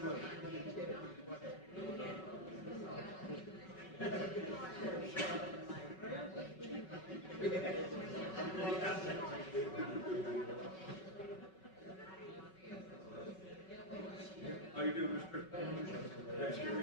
How you doing, Mr. That's great.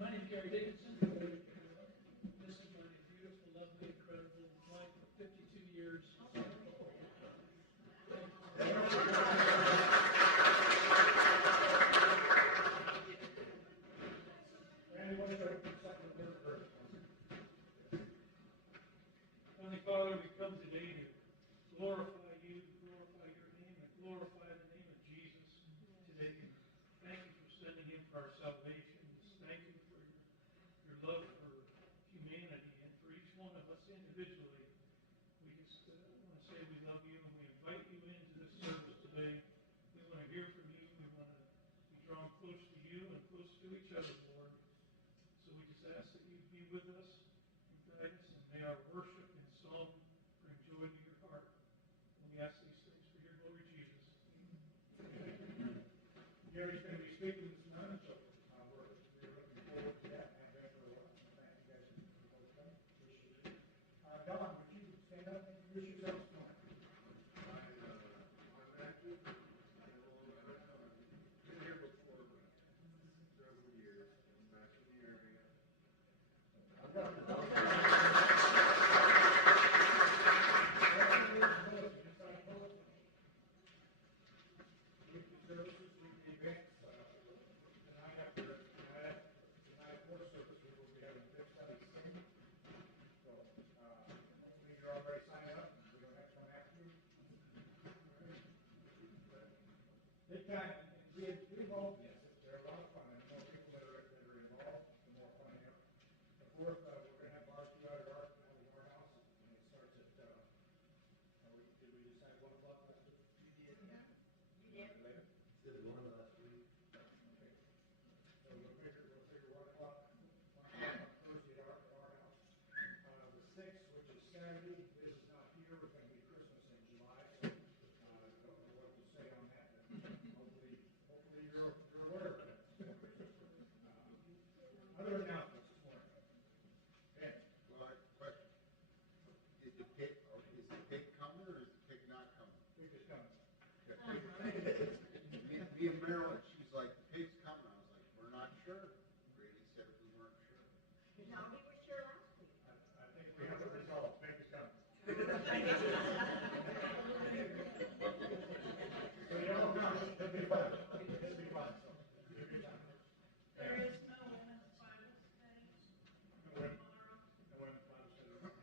My name is Gary Dickinson. This is my beautiful, lovely, incredible wife of 52 years. Heavenly Father, we come today to glorify you, glorify your name, and glorify the name of Jesus today. Thank you for sending him for our salvation. Thank you for your love for humanity and for each one of us individually. We just want to say we love you and we invite you into this service today. We want to hear from you. We want to be drawn close to you and close to each other, Lord. So we just ask that you be with us and guide us, and may our worship and song bring joy to your heart. And we ask these things for your glory, Jesus. Gary's going to be speaking this morning, so we're looking forward to that. And thank you for thank you guys for both coming. Appreciate it. Don, would you stand up and introduce yourself this morning? I'm active. Been here before several years. I'm back in the area. Services, weekly events. Tonight after tonight fourth service, we will be having fifth Sunday sing. So hopefully you're already signed up. We don't have to come after you. Big time. Get involved. Yes, they're a lot of fun. And the more people that are involved, the more fun they are. The fourth, we're going to have barbecue out at our house, and it starts at. Did we decide 1 o'clock last week? We did. Yeah. Later. Did one last week. Okay. So we'll figure 1 o'clock on Thursday at our house. The 6th, which is Saturday, Liz is not here. We're going to be sure. Brady said we weren't sure. No, he was sure last week. I think we have it resolved. Baby's coming. So you don't come, it'll be fun. It'll be fun, so give your time. There is no women's Bible study tomorrow. And when the Bible study, okay.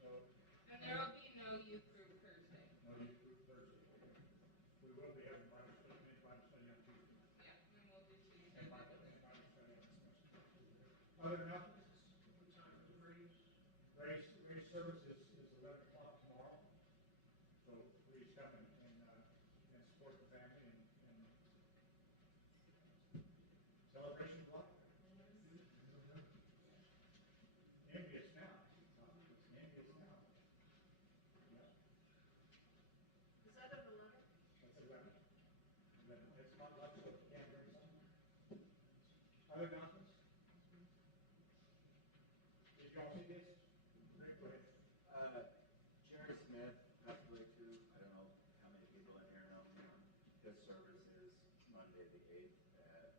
So, And there will be no youth group Thursday. no youth group Thursday. We will be having Bible study on Tuesday. Yeah, and we'll do Tuesday. And Bible study on Wednesday. Other announcements? What time is Grace? Race service is 11 o'clock tomorrow. So please come and support the family and celebration of life. Envious now. It's envious now. Yeah. Is that at 11? That's 11. And then it's not much, so you can't bring some. Other announcements? Did y'all see this? Rick, go ahead. Jerry Smith passed away too. I don't know how many people in here know him. His service is Monday the 8th at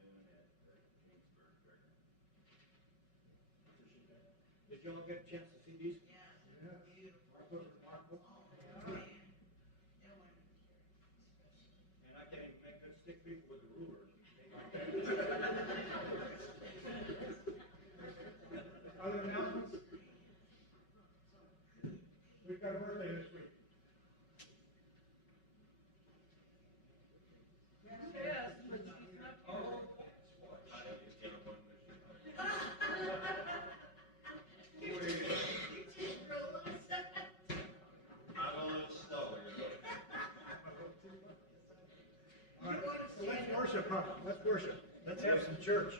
noon at the Kingsburg Fair. Appreciate that. Did y'all get a chance to see these? Yeah. Yeah. Beautiful. Aren't those remarkable? Oh, man. They're wonderful. And I can't even make good stick people with a ruler. Other announcements? We've got a birthday this week. Yes, but she's not here. All right, so let's worship, huh? Let's worship. Let's have some church.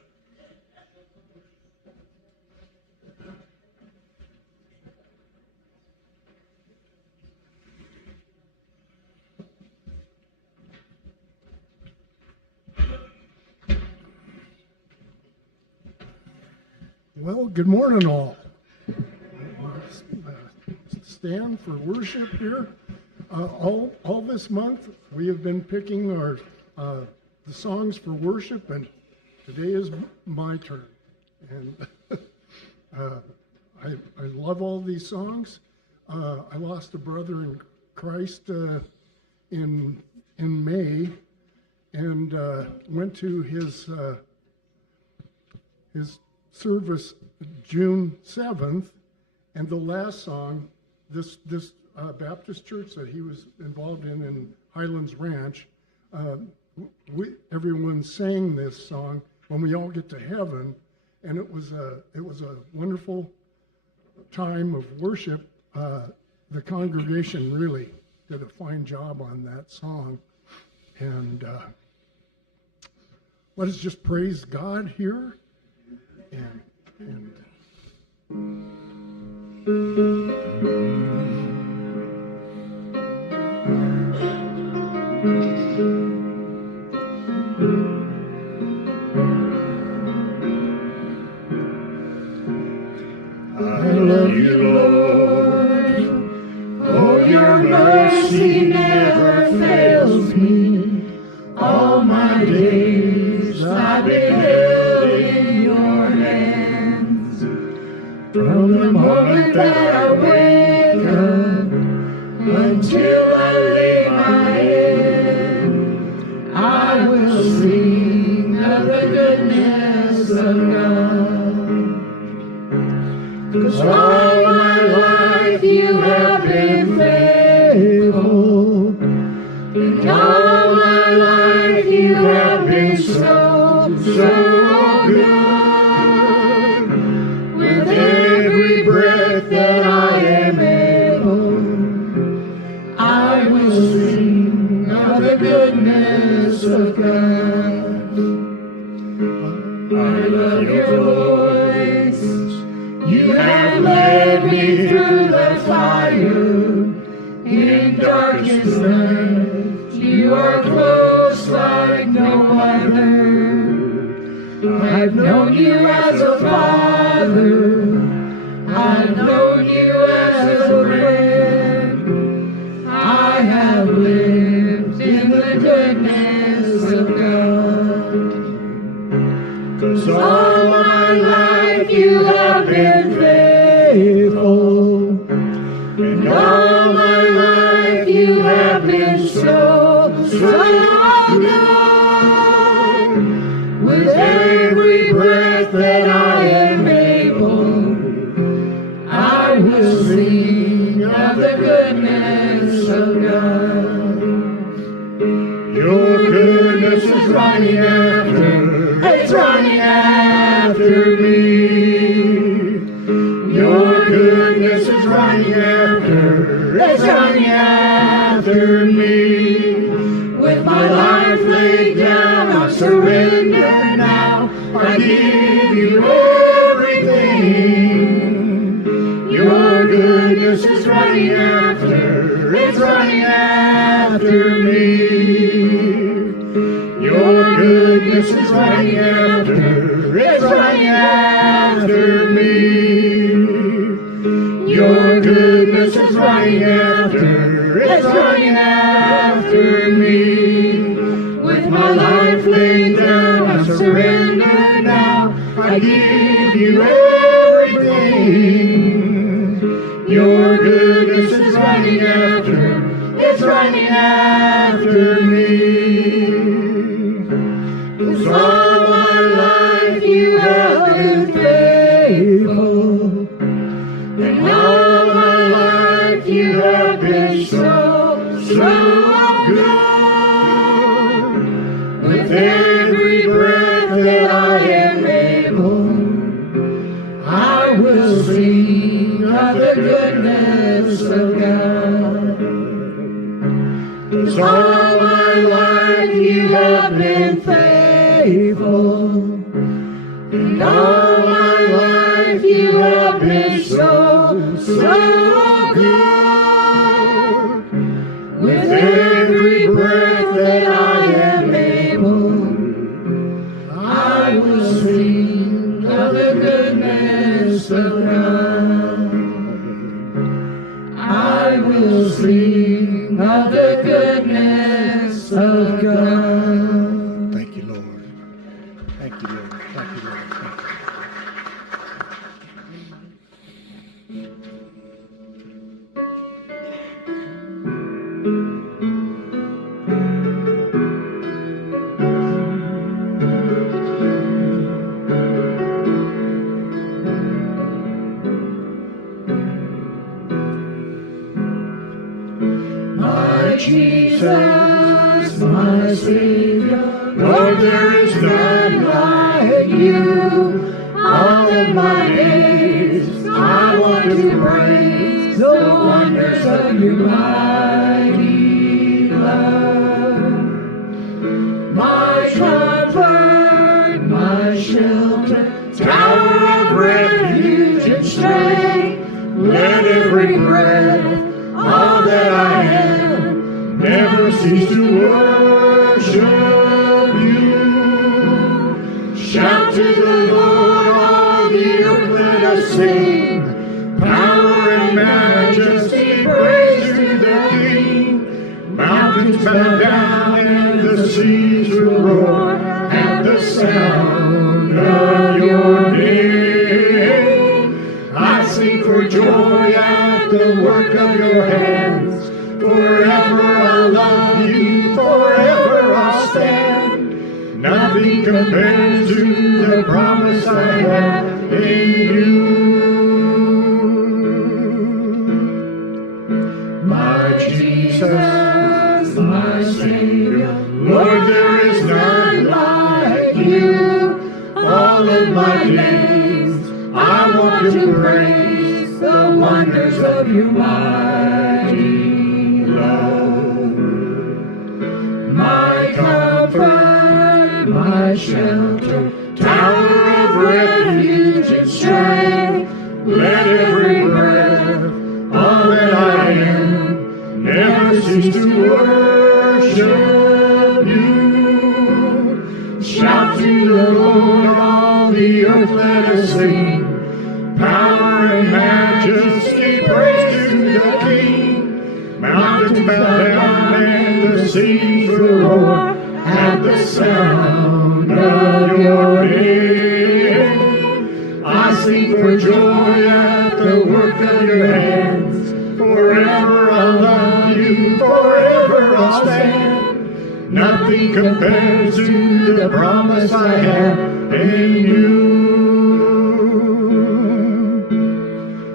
Well, good morning, all. Stand for worship here. All this month, we have been picking the songs for worship, and today is my turn. And I love all these songs. I lost a brother in Christ in May, and went to his service June 7th, and the last song, this Baptist church that he was involved in Highlands Ranch, everyone sang this song when we all get to heaven, and it was a wonderful time of worship. The congregation really did a fine job on that song, and let us just praise God here. I love you, Lord, oh, your mercy never fails me. All my days I've been held in your hands. From the moment that I wake up until I lay my head, I will sing of the goodness of God. 'Cause all my life you have been faithful, and all my life you have been so, so good. With every breath that I am able, I will sing of the goodness of God. I love your voice. You have led me through the fire. In darkest night, you are close like no other. I've known you as a father. I've known you as a friend. I have lived in the goodness of God. 'Cause all my life you have been faithful. And all my life you have been so, so good. With every breath that I am able, I will sing of the goodness of God. Your goodness is running after, it's running after me. Your goodness is running after, it's running after me. With my life laid down, I surrender now. I give you everything. Your goodness is running after, it's running after me. Your goodness is running after, it's running after me. Your goodness is running after, it's running after me. With my life laid down, I surrender now. I give you everything. Your goodness is running after, it's running after me. 'Cause all my life you have been faithful. And all my life you have been so, so good. With every breath that I am able, I will sing of the goodness of God. 'Cause all my life you have been faithful. And all my life you have been so, so good. With every breath that I am able, I will sing of the goodness of God. I will sing of the goodness of God. Thank you, Lord. Thank you, Lord. Thank you, Lord. Thank you. My Jesus, my Savior, Lord, there is none like you. All of my days, I want to praise the wonders of your mighty love. My comfort, my shelter, tower of refuge and strength, let every breath, all that I am, never cease to worship you. Shout to the Lord, all the earth, let us sing. Power and majesty, praise to the King. Mountains bow down and the seas will roar at the sound of your name. I sing for joy at the work of your hands. Forever I'll love you, forever I'll stand. Nothing compares to the promise I have in you. My Jesus, my Savior, Lord, there is none like you. All of my days, I want to praise the wonders of your mighty love. My comfort, my shelter, tower of refuge and strength, let every breath, all that I am, never cease to worship you. Shout to the Lord, all the earth, let us sing. Power and majesty, praise to the King. Mountains bow down and the seas will roar at the sound of your name. Nothing compares to the promise I have in you.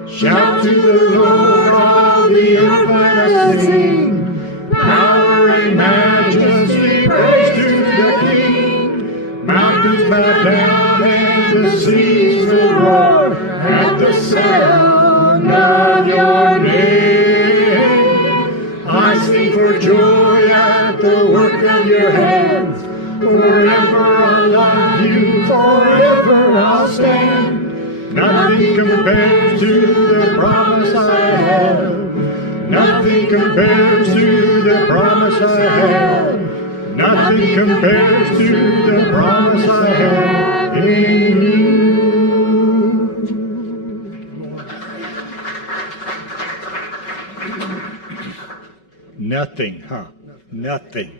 Shout to the Lord, all the earth, let us sing. Power and majesty, praise to the King. Mountains bow down and the seas will roar at the sound of your name. I sing for joy at the work of your hands. Forever I'll love you, forever I'll stand. Nothing compares to the promise I have. Nothing compares to the promise I have. Nothing compares to the promise I have in you. Nothing, huh? Nothing.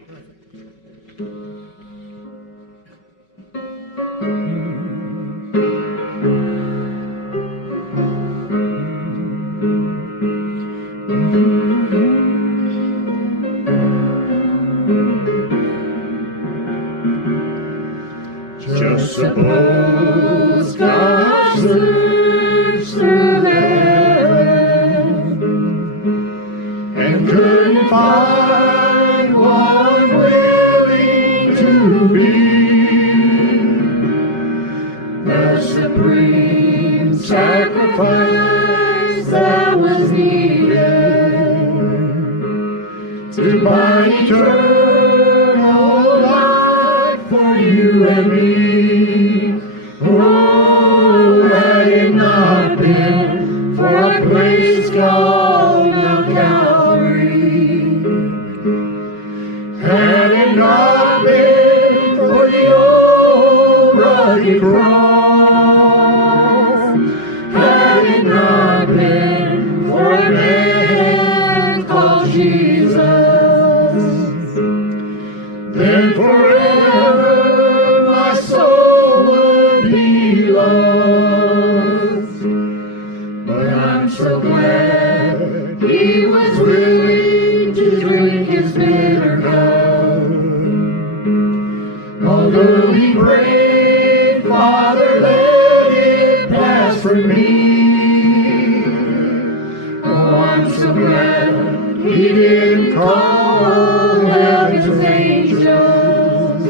Just suppose God searched through the heavens and couldn't find one willing to be the supreme sacrifice that was needed to buy eternal life for you and me. Oh, had it not been for a place called Mount Calvary, had it not been for the old rugged cross, had it not been for a man called Jesus, then forever my soul would be lost. But I'm so glad he was willing to drink his bitter cup. Although he prayed, Father, let it pass from me. Oh, I'm so glad he didn't call heaven's angels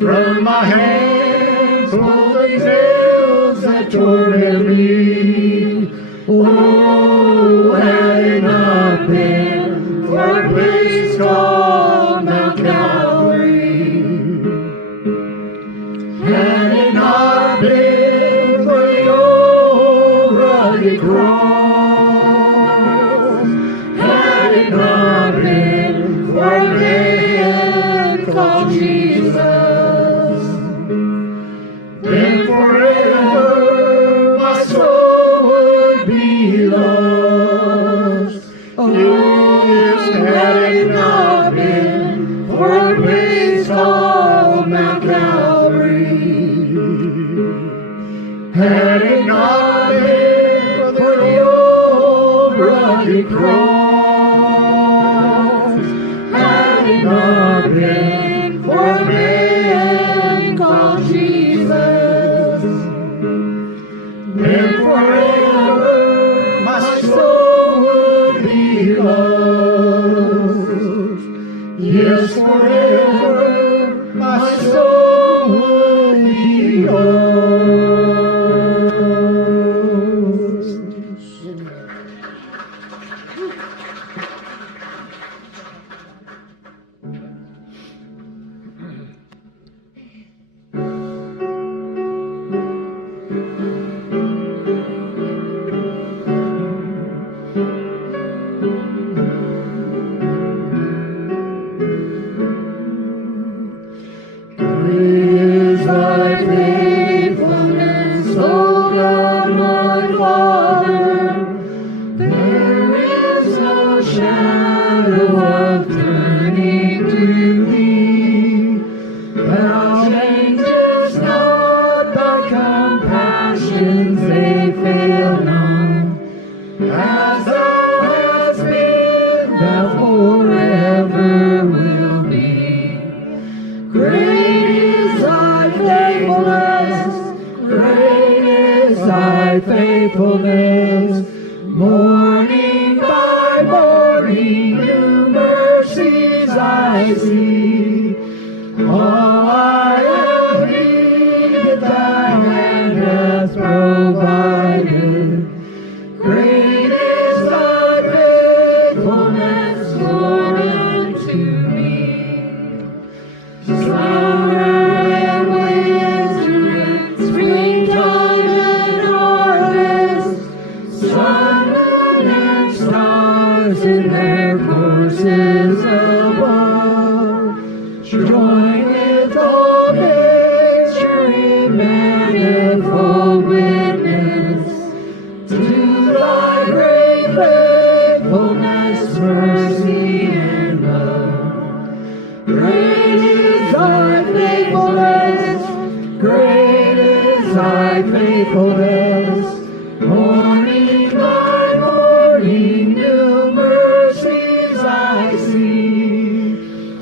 from my hands, pull these nails that torment me. Oh, had it not been for a place called Mount Calvary, had it not been for the old rugged cross, had it not been for a man called Jesus, then forever my soul would be lost. Oh, yes, had it not been for a place called Mount Calvary, had it not been for the old rugged cross, had it not been for a man called Jesus, then forever my soul would be lost. Yes, forever my soul would be lost. Is thy faithfulness, O God my Father? There is no shadow of turning to thee. Thou changest not, thy compassions they fail not. As thou hast been, thou forever will be. Great is thy faithfulness. Great is thy faithfulness. Morning by morning, new mercies I see. All I have needed, thy hand hath provided. Great is thy faithfulness, Lord, unto me. Summer and winter, springtime and harvest, sun, moon, and stars in their courses above, join with all nature in manifold witness to thy great faithfulness, mercy, and love. Great is thy faithfulness. Great is thy faithfulness. Morning by morning, new mercies I see.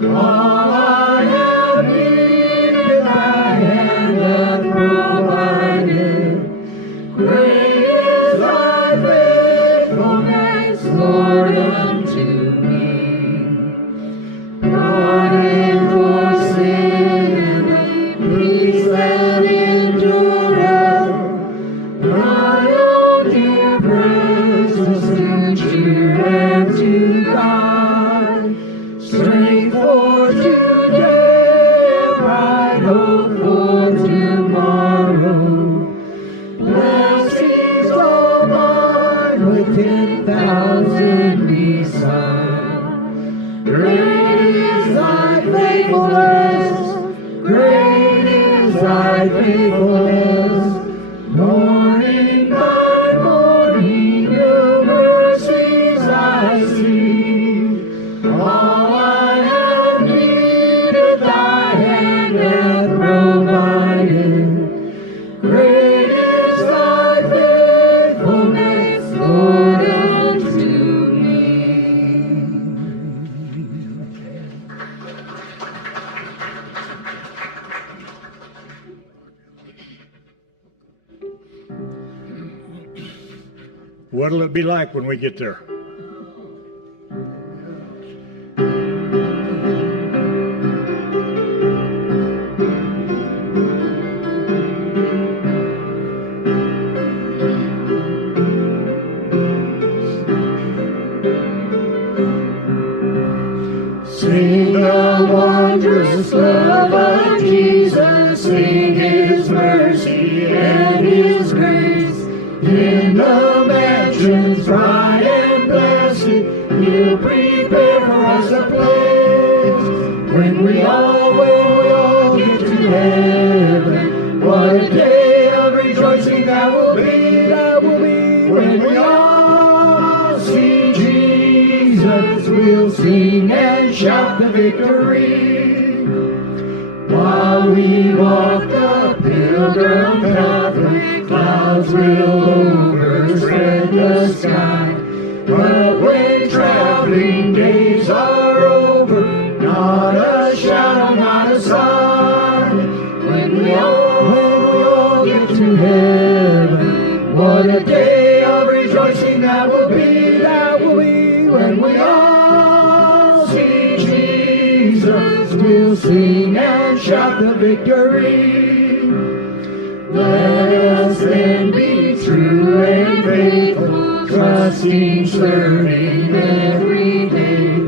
All I have needed, thy hand hath provided. Great is thy faithfulness, Lord, unto me. Pardon for sin, peace that endureth, thy own dear presence to cheer and to guide, strength for today, bright hope for tomorrow. Blessings all mine with 10,000 beside. Great is thy faithfulness. Great is thy faithfulness. Morning by morning, new mercies I see. All I have needed, thy hand hath provided. Great is thy faithfulness, Lord, unto me. What'll it be like when we get there? Sing the wondrous love of Jesus, sing his mercy and his grace. In the mansions bright and blessed, he'll prepare for us a place. When we all get to heaven, what a day of rejoicing that will be, when we all see Jesus, we'll sing and shout the victory. While we walk the pilgrim pathway, clouds will overspread the sky. But when traveling days are over, not a shadow, not a sign. When we all get to heaven, what a day of rejoicing that will be, when we all see Jesus, we'll sing and shout the victory. Let us then be true and faithful, trusting, serving every day.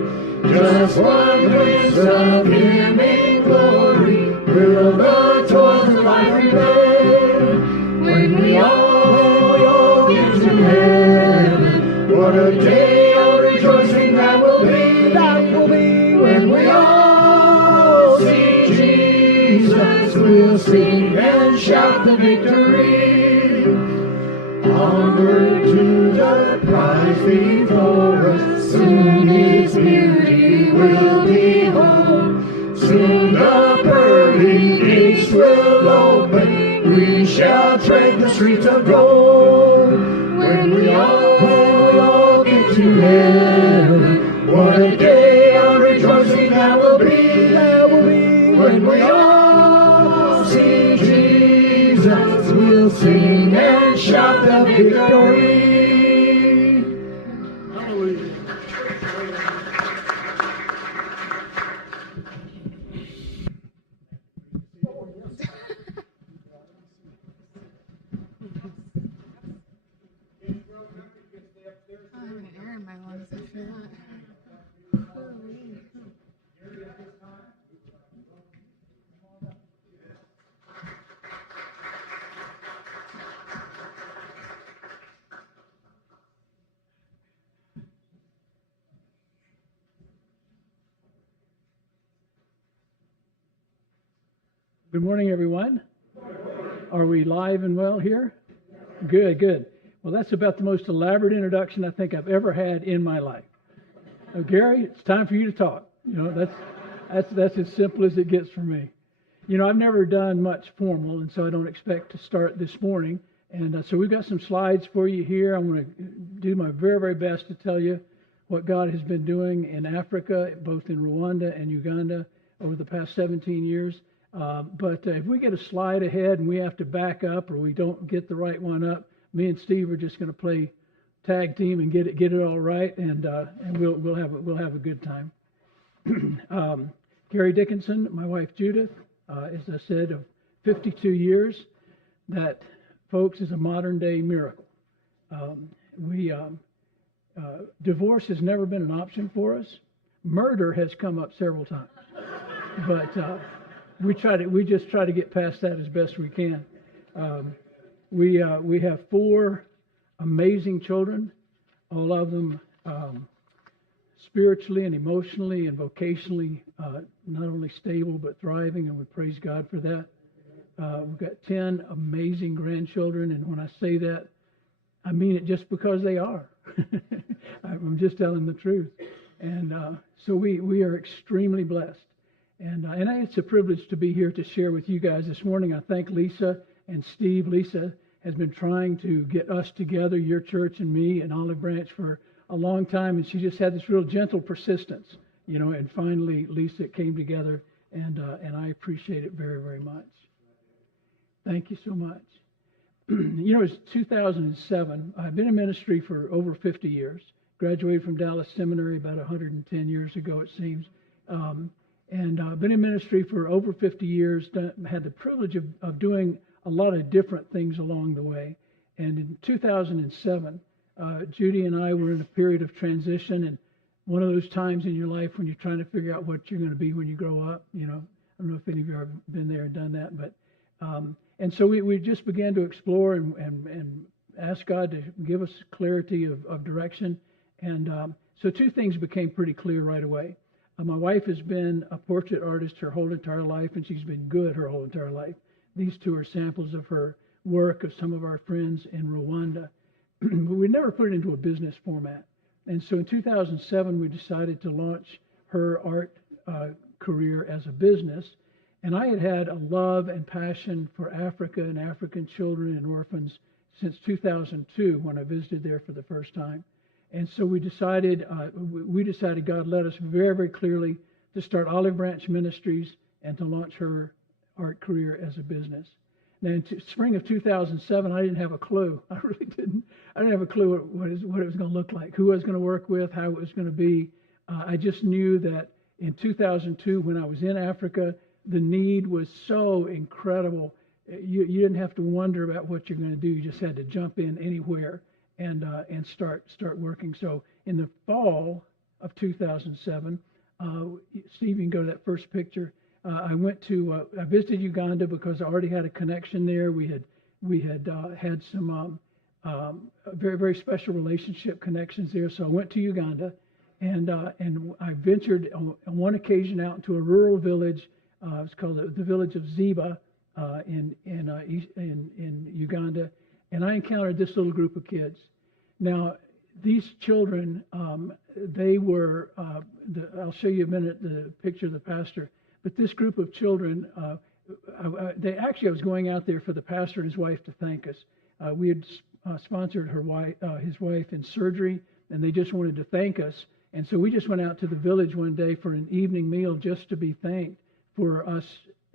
Just one glimpse of him in glory will the toils of life repay. When we all get to heaven, what a day of rejoicing that will be, when we all see Jesus, we'll sing and shout the victory. Onward to the prize before us, soon his beauty will behold. Soon the pearly gates will open, we shall tread the streets of gold. When we all get to heaven, what a day of rejoicing that will be, when we all see Jesus, we'll sing and shout the victory. Hallelujah. I have an air in my lungs after that. Good morning, everyone. Are we live and well here? Good, good. Well, that's about the most elaborate introduction I think I've ever had in my life. Now, Gary, it's time for you to talk. You know, that's as simple as it gets for me. You know, I've never done much formal, and so I don't expect to start this morning. And so we've got some slides for you here. I'm going to do my very, very best to tell you what God has been doing in Africa, both in Rwanda and Uganda, over the past 17 years. But if we get a slide ahead and we have to back up, or we don't get the right one up, me and Steve are just going to play tag team and get it all right, and we'll have a good time. Gary Dickinson, my wife Judith, as I said, of 52 years. That, folks, is a modern day miracle. Divorce has never been an option for us. Murder has come up several times, but we just try to get past that as best we can. We have 4 amazing children, all of them spiritually and emotionally and vocationally not only stable but thriving, and we praise God for that. We've got 10 amazing grandchildren, and when I say that, I mean it just because they are. I'm just telling the truth. And so we are extremely blessed. And it's a privilege to be here to share with you guys this morning. I thank Lisa and Steve. Lisa has been trying to get us together, your church and me and Olive Branch, for a long time, and she just had this real gentle persistence, you know, and finally, Lisa, came together, and I appreciate it very, very much. Thank you so much. You know, it's 2007. I've been in ministry for over 50 years. Graduated from Dallas Seminary about 110 years ago, it seems. And I've been in ministry for over 50 years, had the privilege of doing a lot of different things along the way. And in 2007, Judy and I were in a period of transition, and one of those times in your life when you're trying to figure out what you're going to be when you grow up. You know, I don't know if any of you have been there and done that, but and so we just began to explore and ask God to give us clarity of direction. And so 2 things became pretty clear right away. My wife has been a portrait artist her whole entire life, and she's been good her whole entire life. These 2 are samples of her work of some of our friends in Rwanda. But we never put it into a business format. And so in 2007, we decided to launch her art career as a business. And I had a love and passion for Africa and African children and orphans since 2002 when I visited there for the first time. And so we decided God led us very, very clearly to start Olive Branch Ministries and to launch her art career as a business. Now, in spring of 2007, I didn't have a clue. I really didn't. I didn't have a clue what it was going to look like, who I was going to work with, how it was going to be. I just knew that in 2002, when I was in Africa, the need was so incredible. You didn't have to wonder about what you're going to do. You just had to jump in anywhere and start working. So in the fall of 2007, Steve, you can go to that first picture. I visited Uganda because I already had a connection there. We had had some very, very special relationship connections there. So I went to Uganda, and I ventured on one occasion out into a rural village. It's called the village of Ziba in Uganda, and I encountered this little group of kids. Now, these children, they were. I'll show you in a minute the picture of the pastor. But this group of children, I was going out there for the pastor and his wife to thank us. We had sponsored his wife in surgery, and they just wanted to thank us. And so we just went out to the village one day for an evening meal just to be thanked for us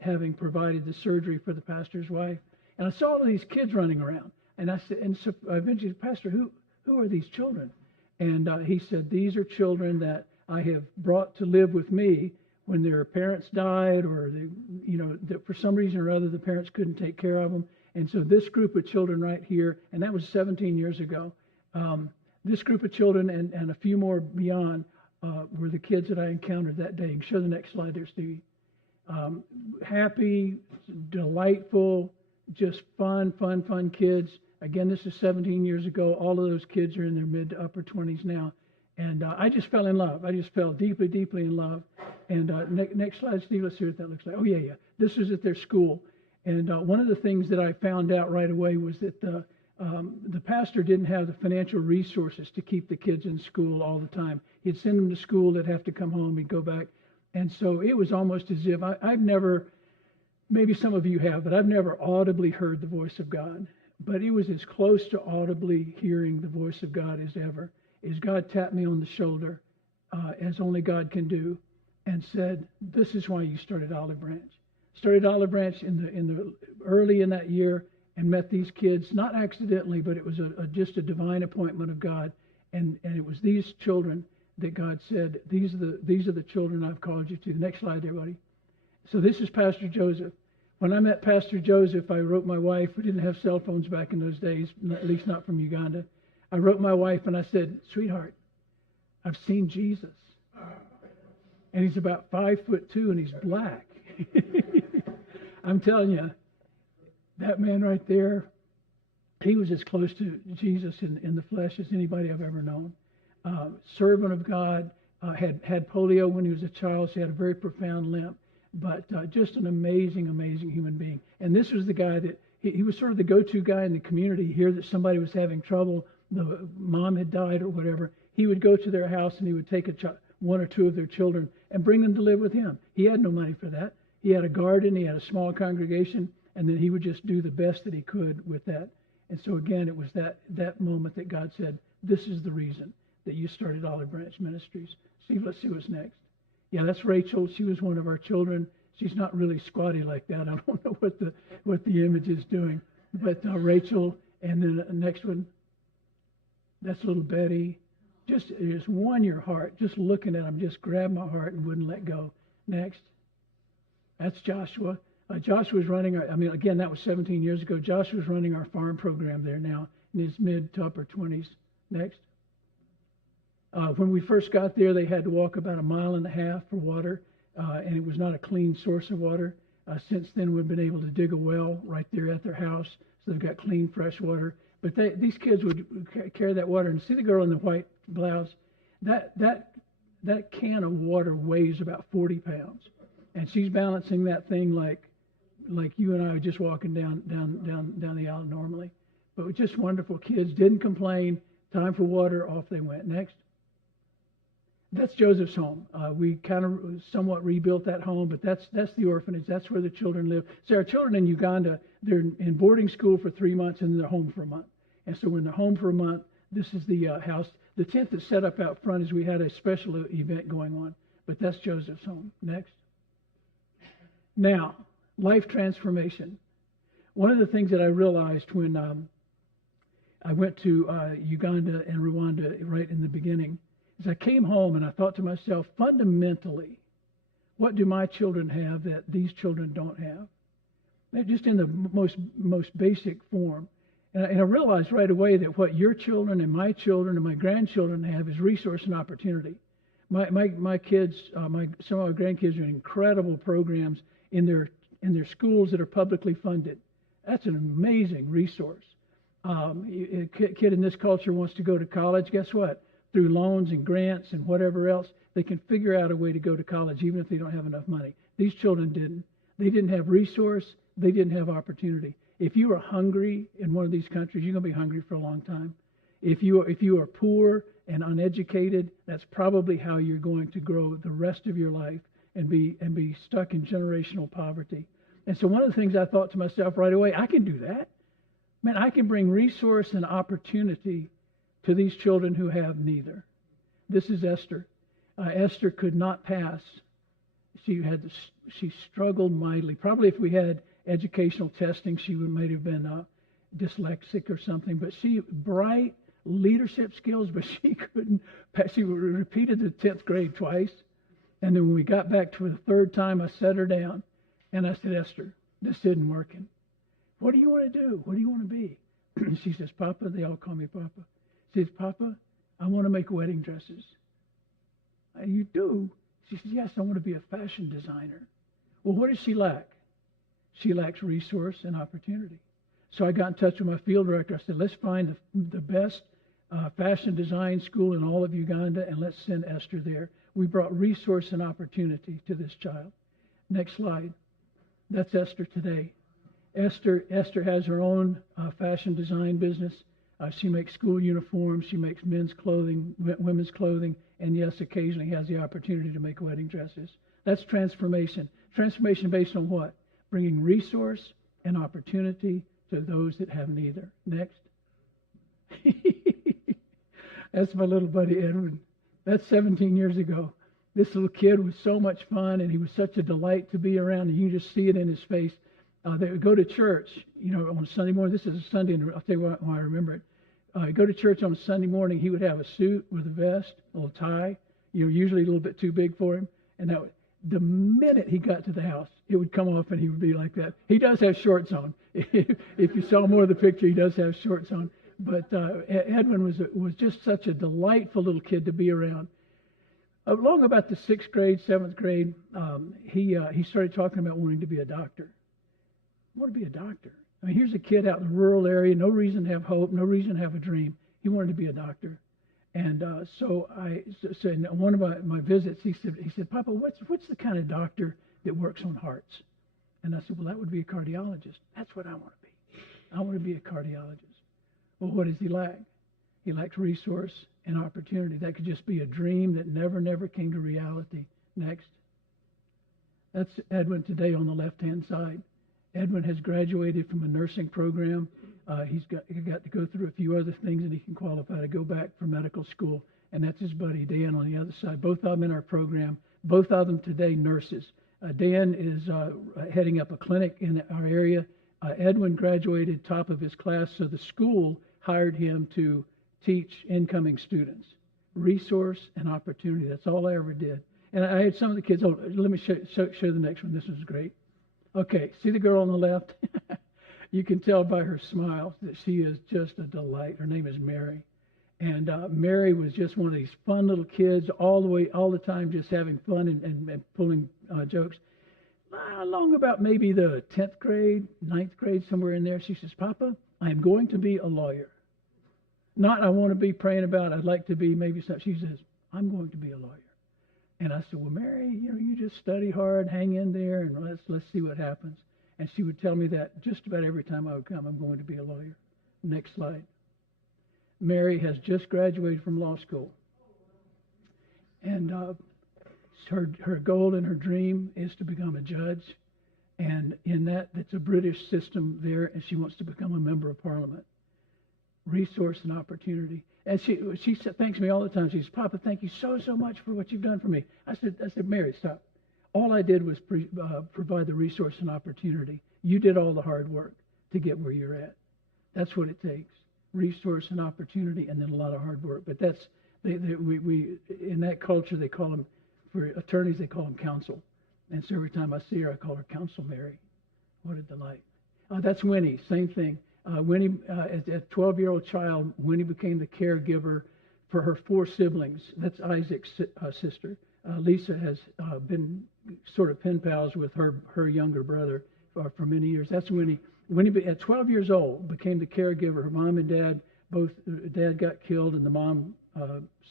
having provided the surgery for the pastor's wife. And I saw all these kids running around. And I said, and so I eventually said, Pastor, who are these children? And he said, these are children that I have brought to live with me when their parents died, or they, that for some reason or other the parents couldn't take care of them. And so this group of children right here, and that was 17 years ago, this group of children and a few more beyond were the kids that I encountered that day. You can show the next slide there, Stevie. Happy, delightful, just fun kids. Again, this is 17 years ago. All of those kids are in their mid to upper 20s now. And I just fell in love. I just fell deeply, deeply in love. And next slide, Steve, let's see what that looks like. Oh, yeah. This is at their school. And one of the things that I found out right away was that the pastor didn't have the financial resources to keep the kids in school all the time. He'd send them to school, they'd have to come home, he'd go back. And so it was almost as if I've never, maybe some of you have, but I've never audibly heard the voice of God. But it was as close to audibly hearing the voice of God as ever. Is God tapped me on the shoulder, as only God can do, and said, "This is why you started Olive Branch." Started Olive Branch in the early in that year, and met these kids not accidentally, but it was just a divine appointment of God, and it was these children that God said, "These are the children I've called you to." The next slide, everybody. So this is Pastor Joseph. When I met Pastor Joseph, I wrote my wife. We didn't have cell phones back in those days, at least not from Uganda. I wrote my wife and I said, "Sweetheart, I've seen Jesus. And he's about 5'2" and he's black." I'm telling you, that man right there, he was as close to Jesus in the flesh as anybody I've ever known. Servant of God, had polio when he was a child, so he had a very profound limp, but just an amazing, amazing human being. And this was the guy that, he was sort of the go-to guy in the community. Hear that somebody was having trouble, the mom had died or whatever, he would go to their house and he would take one or two of their children and bring them to live with him. He had no money for that. He had a garden, he had a small congregation, and then he would just do the best that he could with that. And so again, it was that moment that God said, "This is the reason that you started Olive Branch Ministries." Steve, let's see what's next. Yeah, that's Rachel. She was one of our children. She's not really squatty like that. I don't know what the image is doing. But Rachel, and then the next one, that's little Betty. Just won your heart. Just looking at him, just grabbed my heart and wouldn't let go. Next. That's Joshua. Joshua's running again, that was 17 years ago. Joshua's running our farm program there now in his mid to upper 20s. Next. When we first got there, they had to walk about 1.5 miles for water, and it was not a clean source of water. Since then, we've been able to dig a well right there at their house, so they've got clean, fresh water. But these kids would carry that water, and see the girl in the white blouse? That can of water weighs about 40 pounds, and she's balancing that thing like you and I are just walking down the aisle normally. But just wonderful kids, didn't complain. Time for water, off they went. Next. That's Joseph's home. We kind of somewhat rebuilt that home, but that's the orphanage. That's where the children live. So our children in Uganda, they're in boarding school for 3 months and then they're home for a month. And so when they're home for a month, this is the house. The tent that's set up out front is we had a special event going on, but that's Joseph's home. Next. Now, life transformation. One of the things that I realized when I went to Uganda and Rwanda right in the beginning is I came home and I thought to myself, fundamentally, what do my children have that these children don't have? Just in the most basic form. And I realized right away that what your children and my grandchildren have is resource and opportunity. My kids, some of my grandkids are in incredible programs in their schools that are publicly funded. That's an amazing resource. A kid in this culture wants to go to college. Guess what? Through loans and grants and whatever else, they can figure out a way to go to college even if they don't have enough money. These children didn't. They didn't have resource. They didn't have opportunity. If you are hungry in one of these countries, you're going to be hungry for a long time. If you are poor and uneducated, that's probably how you're going to grow the rest of your life and be stuck in generational poverty. And so one of the things I thought to myself right away, I can do that. Man, I can bring resource and opportunity to these children who have neither. This is Esther. Esther could not pass. she struggled mightily. Probably if we had educational testing, she might have been dyslexic or something. But bright leadership skills, but she couldn't pass. She repeated the 10th grade twice. And then when we got back to the third time, I set her down and I said, Esther, this isn't working. What do you want to do? What do you want to be? She says, Papa, they all call me Papa. She says, Papa, I want to make wedding dresses. You do? She says, yes, I want to be a fashion designer. Well, what does she lack? She lacks resource and opportunity. So I got in touch with my field director. I said, let's find the best fashion design school in all of Uganda, and let's send Esther there. We brought resource and opportunity to this child. Next slide. That's Esther today. Esther has her own fashion design business. She makes school uniforms. She makes men's clothing, women's clothing, and yes, occasionally has the opportunity to make wedding dresses. That's transformation. Transformation based on what? Bringing resource and opportunity to those that have neither. Next. That's my little buddy Edwin. That's 17 years ago. This little kid was so much fun, and he was such a delight to be around, and you just see it in his face. They would go to church, on Sunday morning. This is a Sunday, and I'll tell you why I remember it. Go to church on Sunday morning. He would have a suit with a vest, a little tie, usually a little bit too big for him. And the minute he got to the house, it would come off, and he would be like that. He does have shorts on. If you saw more of the picture, he does have shorts on. But Edwin was just such a delightful little kid to be around. Along about the 6th grade, 7th grade, he started talking about wanting to be a doctor. I want to be a doctor. I mean, here's a kid out in the rural area, no reason to have hope, no reason to have a dream. He wanted to be a doctor. And so in one of my visits, he said, Papa, what's the kind of doctor that works on hearts? And I said, well, that would be a cardiologist. That's what I want to be. I want to be a cardiologist. Well, what does he lack? He lacks resource and opportunity. That could just be a dream that never came to reality. Next. That's Edwin today on the left-hand side. Edwin has graduated from a nursing program. He got to go through a few other things, and he can qualify to go back for medical school. And that's his buddy Dan on the other side. Both of them in our program. Both of them today nurses. Dan is heading up a clinic in our area. Edwin graduated top of his class, so the school hired him to teach incoming students. Resource and opportunity. That's all I ever did. And I had some of the kids. Oh, let me show the next one. This one's great. Okay, see the girl on the left? You can tell by her smile that she is just a delight. Her name is Mary. And Mary was just one of these fun little kids all the time, just having fun and pulling jokes. Along about maybe the 10th grade, 9th grade, somewhere in there, she says, Papa, I'm going to be a lawyer. Not I want to be praying about, I'd like to be maybe something. She says, I'm going to be a lawyer. And I said, well, Mary, you just study hard, hang in there, and let's see what happens. And she would tell me that just about every time I would come, I'm going to be a lawyer. Next slide. Mary has just graduated from law school. And her goal and her dream is to become a judge. And in that's a British system there, and she wants to become a member of Parliament. Resource and opportunity. And she thanks me all the time. She says, Papa, thank you so much for what you've done for me. I said, Mary, stop. All I did was provide the resource and opportunity. You did all the hard work to get where you're at. That's what it takes. Resource and opportunity, and then a lot of hard work. But that's we in that culture, they call them, for attorneys, they call them counsel. And so every time I see her, I call her Counsel Mary. What a delight. That's Winnie, same thing. Winnie, as a 12-year-old child, Winnie became the caregiver for her 4 siblings. That's Isaac's sister. Lisa has been sort of pen pals with her younger brother for many years. That's Winnie. Winnie, at 12 years old, became the caregiver. Her mom and dad, dad got killed, and the mom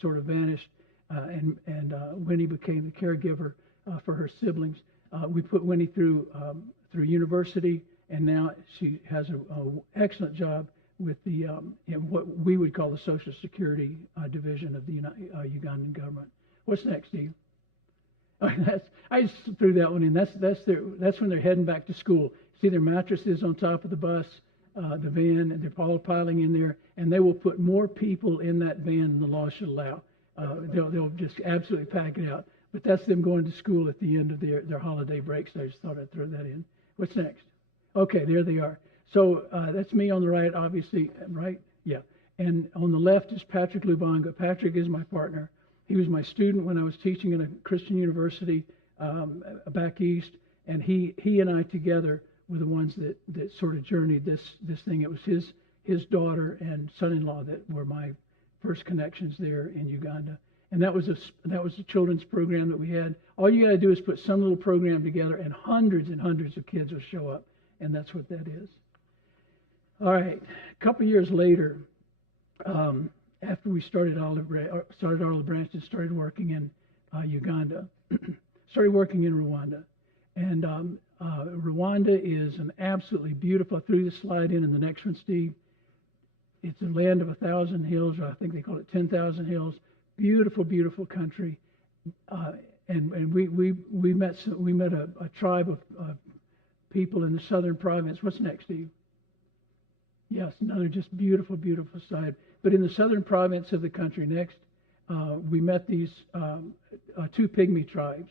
sort of vanished. And Winnie became the caregiver for her siblings. We put Winnie through university. And now she has an excellent job with the what we would call the Social Security division of the Ugandan government. What's next, Steve? I just threw that one in. That's when they're heading back to school. See their mattresses on top of the bus, the van, and they're all piling in there. And they will put more people in that van than the law should allow. They'll just absolutely pack it out. But that's them going to school at the end of their holiday breaks. I just thought I'd throw that in. What's next? Okay, there they are. So that's me on the right, obviously, right? Yeah. And on the left is Patrick Lubanga. Patrick is my partner. He was my student when I was teaching in a Christian university back east, and he and I together were the ones that sort of journeyed this thing. It was his daughter and son-in-law that were my first connections there in Uganda. And that was a children's program that we had. All you got to do is put some little program together, and hundreds of kids will show up, and that's what that is. All right, a couple years later, after we started Olive Branch and started working in Uganda, started working in Rwanda, and Rwanda is an absolutely beautiful. I threw the slide in the next one, Steve. It's a land of 1,000 hills, or I think they call it 10,000 hills. Beautiful, beautiful country, and we met a tribe of people in the southern province. What's next, Steve? Yes, another just beautiful, beautiful side. But in the southern province of the country, next, we met these two pygmy tribes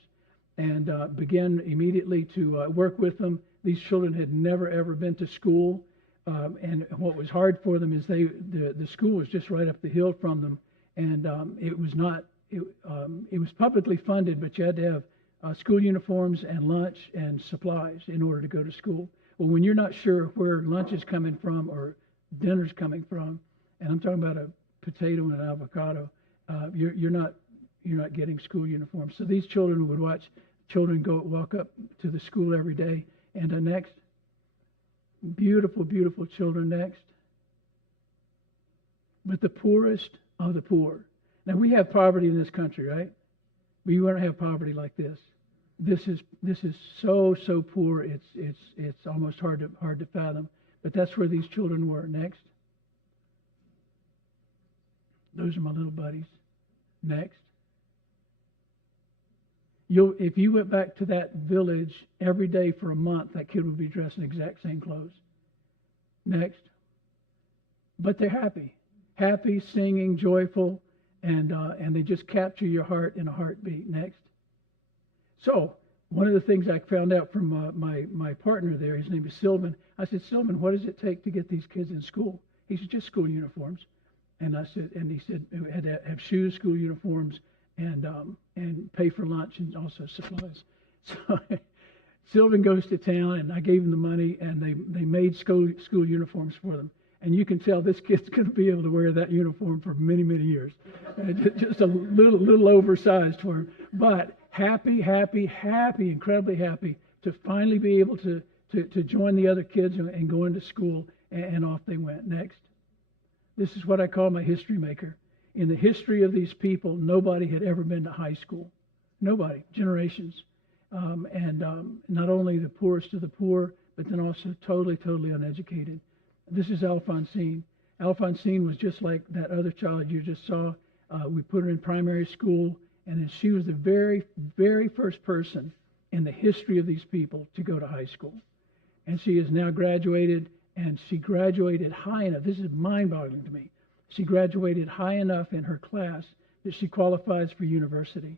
and began immediately to work with them. These children had never ever been to school, and what was hard for them is the school was just right up the hill from them. And it was publicly funded, but you had to have school uniforms and lunch and supplies in order to go to school. Well, when you're not sure where lunch is coming from or dinner's coming from, and I'm talking about a potato and an avocado, you're not getting school uniforms. So these children would watch children walk up to the school every day. And next, beautiful, beautiful children next. But the poorest of the poor. Now we have poverty in this country, right? But you won't have poverty like this. This is so poor. It's almost hard to fathom. But that's where these children were. Next. Those are my little buddies. Next. If you went back to that village every day for a month, that kid would be dressed in the exact same clothes. Next. But they're happy. Happy, singing, joyful, and they just capture your heart in a heartbeat. Next. So one of the things I found out from my partner there, his name is Sylvan. I said, Sylvan, what does it take to get these kids in school? He said, just school uniforms. And he said we had to have shoes, school uniforms, and pay for lunch and also supplies. So Sylvan goes to town, and I gave him the money, and they made school uniforms for them. And you can tell this kid's going to be able to wear that uniform for many, many years. Just a little oversized for him. But happy, incredibly happy to finally be able to join the other kids and go into school, and off they went. Next. This is what I call my history maker. In the history of these people, nobody had ever been to high school. Nobody. Generations. And not only the poorest of the poor, but then also totally uneducated. This is Alphonsine. Alphonsine was just like that other child you just saw. We put her in primary school, and then she was the very, very first person in the history of these people to go to high school. And she is now graduated, and she graduated high enough. This is mind-boggling to me. She graduated high enough in her class that she qualifies for university.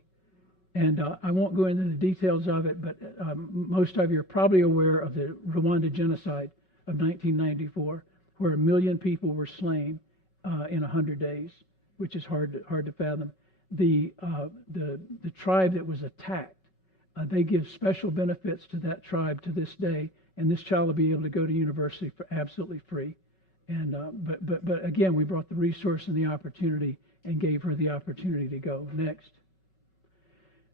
And I won't go into the details of it, but most of you are probably aware of the Rwanda genocide of 1994, where 1 million people were slain in 100 days, which is hard to fathom. The tribe that was attacked, they give special benefits to that tribe to this day, and this child will be able to go to university for absolutely free. And but again, we brought the resource and the opportunity and gave her the opportunity to go. Next.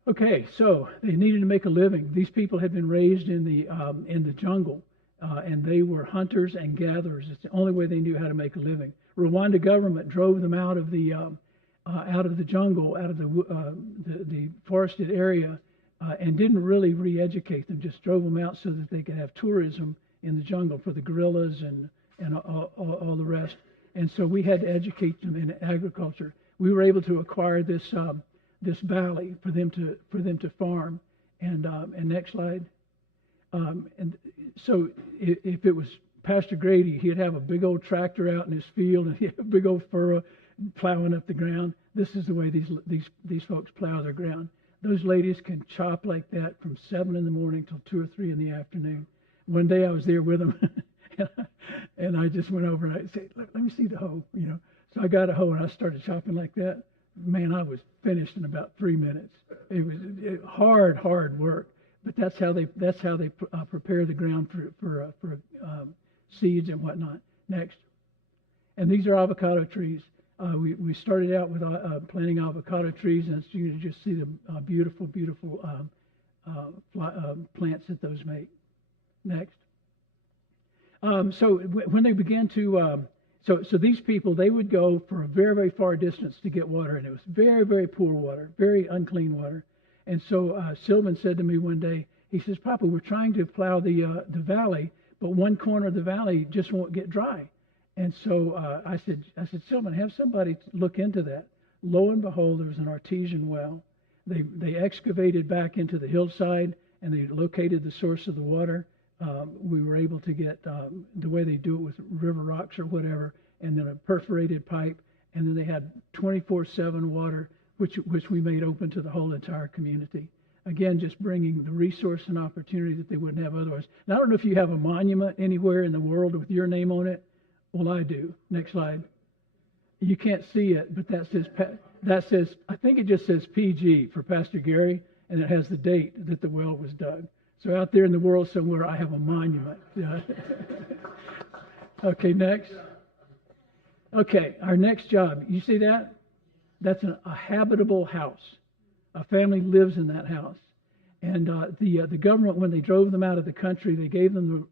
Okay, so they needed to make a living. These people had been raised in the jungle. And they were hunters and gatherers. It's the only way they knew how to make a living. Rwanda government drove them out of the jungle, out of the forested area, and didn't really re-educate them. Just drove them out so that they could have tourism in the jungle for the gorillas and all the rest. And so we had to educate them in agriculture. We were able to acquire this valley for them to farm. And next slide. And so if it was Pastor Grady, he'd have a big old tractor out in his field, and he'd have a big old furrow plowing up the ground. This is the way these folks plow their ground. Those ladies can chop like that from 7 in the morning till 2 or 3 in the afternoon. One day I was there with them, and I just went over and I said, let me see the hoe, you know. So I got a hoe and I started chopping like that. Man, I was finished in about 3 minutes. It was hard work, but that's how they prepare the ground for seeds and whatnot. Next, and these are avocado trees. We started out with planting avocado trees, and you can just see the beautiful plants that those make. Next. So when they began to, so these people, they would go for a very far distance to get water, and it was very poor water, very unclean water. And so Sylvan said to me one day, he says, Papa, we're trying to plow the valley, but one corner of the valley just won't get dry. And so I said, Sylvan, have somebody look into that. Lo and behold, there was an artesian well. They excavated back into the hillside, and they located the source of the water. We were able to get the way they do it with river rocks or whatever, and then a perforated pipe, and then they had 24/7 water, which we made open to the whole entire community. Again, just bringing the resource and opportunity that they wouldn't have otherwise. Now, I don't know if you have a monument anywhere in the world with your name on it. Well, I do. Next slide. You can't see it, but that says I think it just says PG for Pastor Gary, and it has the date that the well was dug. So out there in the world somewhere, I have a monument. Okay, next. Okay, our next job. You see that? That's a habitable house. A family lives in that house. And the government, when they drove them out of the country, they gave them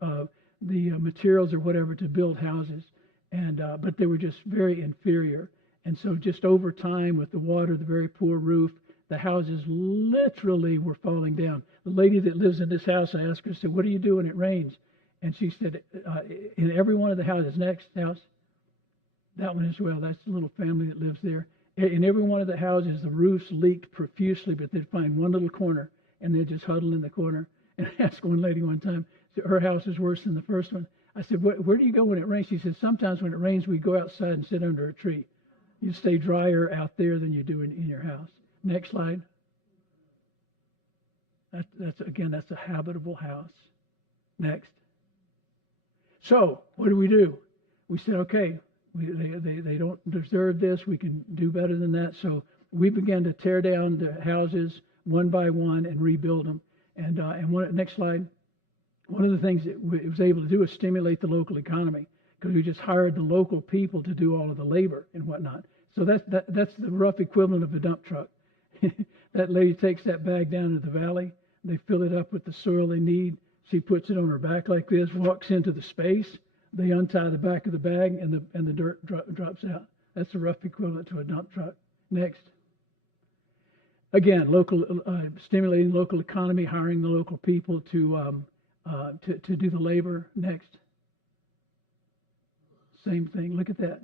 the materials or whatever to build houses. And but they were just very inferior. And so just over time, with the water, the very poor roof, the houses literally were falling down. The lady that lives in this house, I asked her, I said, what do you do when it rains? And she said, in every one of the houses, next house, that one as well, that's the little family that lives there. In every one of the houses, the roofs leaked profusely, but they'd find one little corner, and they'd just huddle in the corner. And I asked one lady one time, so her house is worse than the first one. I said, where do you go when it rains? She said, sometimes when it rains, we go outside and sit under a tree. You stay drier out there than you do in your house. Next slide. That's a habitable house. Next. So what do? We said, okay, they don't deserve this. We can do better than that. So we began to tear down the houses one by one and rebuild them. And next slide. One of the things that it was able to do is stimulate the local economy, because we just hired the local people to do all of the labor and whatnot. So that's the rough equivalent of a dump truck. That lady takes that bag down to the valley. They fill it up with the soil they need. She puts it on her back like this, walks into the space. They untie the back of the bag, and the dirt drops out. That's the rough equivalent to a dump truck. Next. Again, stimulating local economy, hiring the local people to do the labor. Next. Same thing. Look at that.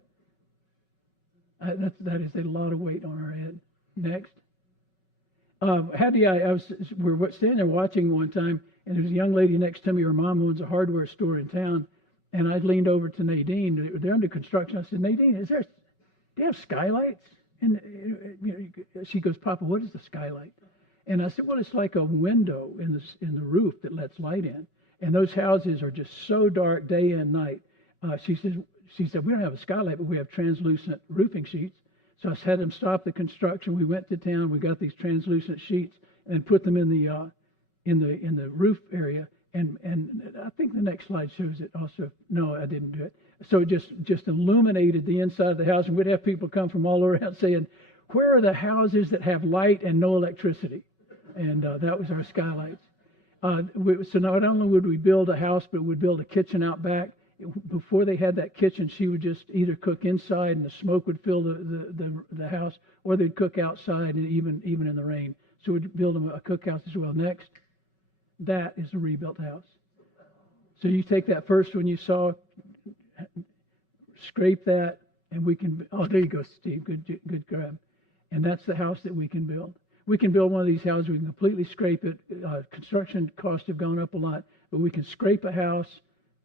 That is a lot of weight on our head. Next. We were sitting there watching one time, and there was a young lady next to me. Her mom owns a hardware store in town, and I leaned over to Nadine. They're under construction. I said, Nadine, do you have skylights? And she goes, Papa, what is the skylight? And I said, well, it's like a window in the roof that lets light in. And those houses are just so dark day and night. She said, we don't have a skylight, but we have translucent roofing sheets. So I had them stop the construction. We went to town. We got these translucent sheets and put them in the roof area. And I think the next slide shows it also. No, I didn't do it. So it just illuminated the inside of the house, and we'd have people come from all around saying, where are the houses that have light and no electricity? And that was our skylights. So not only would we build a house, but we'd build a kitchen out back. Before they had that kitchen, she would just either cook inside and the smoke would fill the house, or they'd cook outside, and even in the rain. So we'd build them a cookhouse as well. Next, that is a rebuilt house. So you take that first one you saw, scrape that, and we can. Oh, there you go, Steve. Good grab. And that's the house that we can build. We can build one of these houses. We can completely scrape it. Construction costs have gone up a lot, but we can scrape a house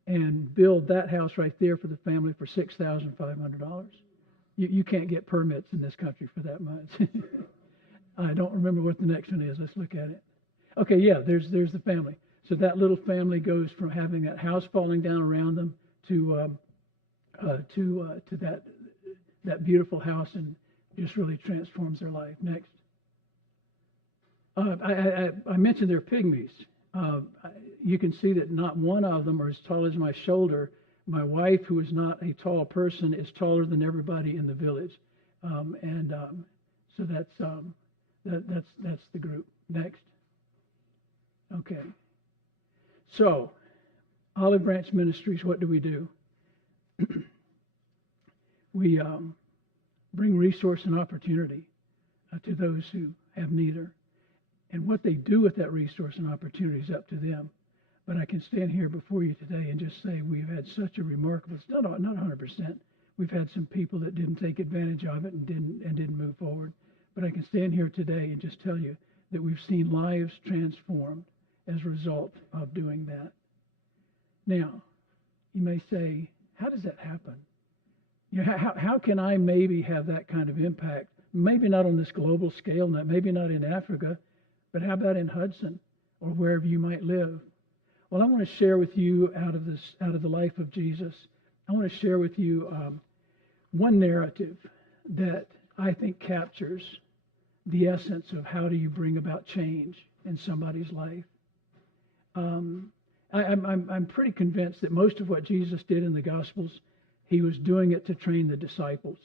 and build that house right there for the family for $6,500. You can't get permits in this country for that much. I don't remember what the next one is. Let's look at it. Okay, yeah, there's the family. So that little family goes from having that house falling down around them to that beautiful house, and just really transforms their life. Next. I mentioned they're pygmies. You can see that not one of them are as tall as my shoulder. My wife, who is not a tall person, is taller than everybody in the village, so that's the group. Next. Okay. So, Olive Branch Ministries, what do? We bring resource and opportunity to those who have neither. And what they do with that resource and opportunity is up to them. But I can stand here before you today and just say we've had such a remarkable, it's not 100%. We've had some people that didn't take advantage of it and didn't move forward. But I can stand here today and just tell you that we've seen lives transformed as a result of doing that. Now, you may say, how does that happen? You know, how can I maybe have that kind of impact? Maybe not on this global scale, maybe not in Africa, but how about in Hudson or wherever you might live? Well, I want to share with you out of the life of Jesus. I want to share with you one narrative that I think captures the essence of how do you bring about change in somebody's life. I'm pretty convinced that most of what Jesus did in the Gospels, he was doing it to train the disciples.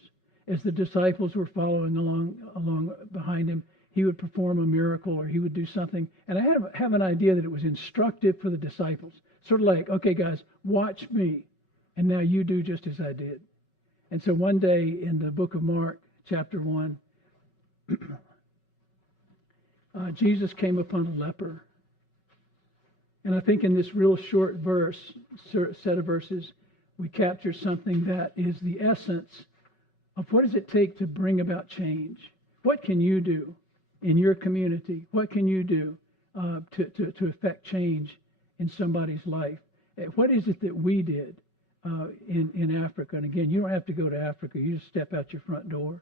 As the disciples were following along behind him, he would perform a miracle or he would do something. And I have an idea that it was instructive for the disciples. Sort of like, okay, guys, watch me. And now you do just as I did. And so one day in the book of Mark, chapter 1, Jesus came upon a leper. And I think in this real short set of verses, we capture something that is the essence of what does it take to bring about change. What can you do in your community? What can you do to affect change in somebody's life? What is it that we did in Africa? And again, you don't have to go to Africa. You just step out your front door.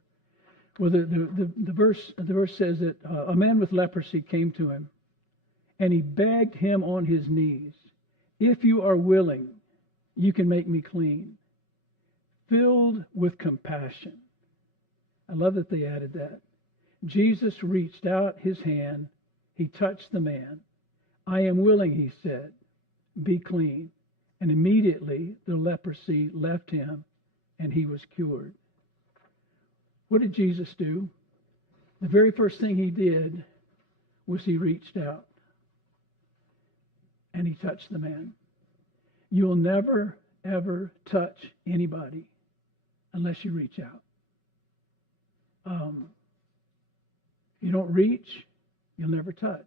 Well, the verse says that a man with leprosy came to him, and he begged him on his knees, "If you are willing, you can make me clean." Filled with compassion. I love that they added that. Jesus reached out his hand. He touched the man. "I am willing," he said. "Be clean." And immediately the leprosy left him and he was cured. What did Jesus do? The very first thing he did was he reached out and he touched the man. You will never, ever touch anybody unless you reach out. If you don't reach, you'll never touch.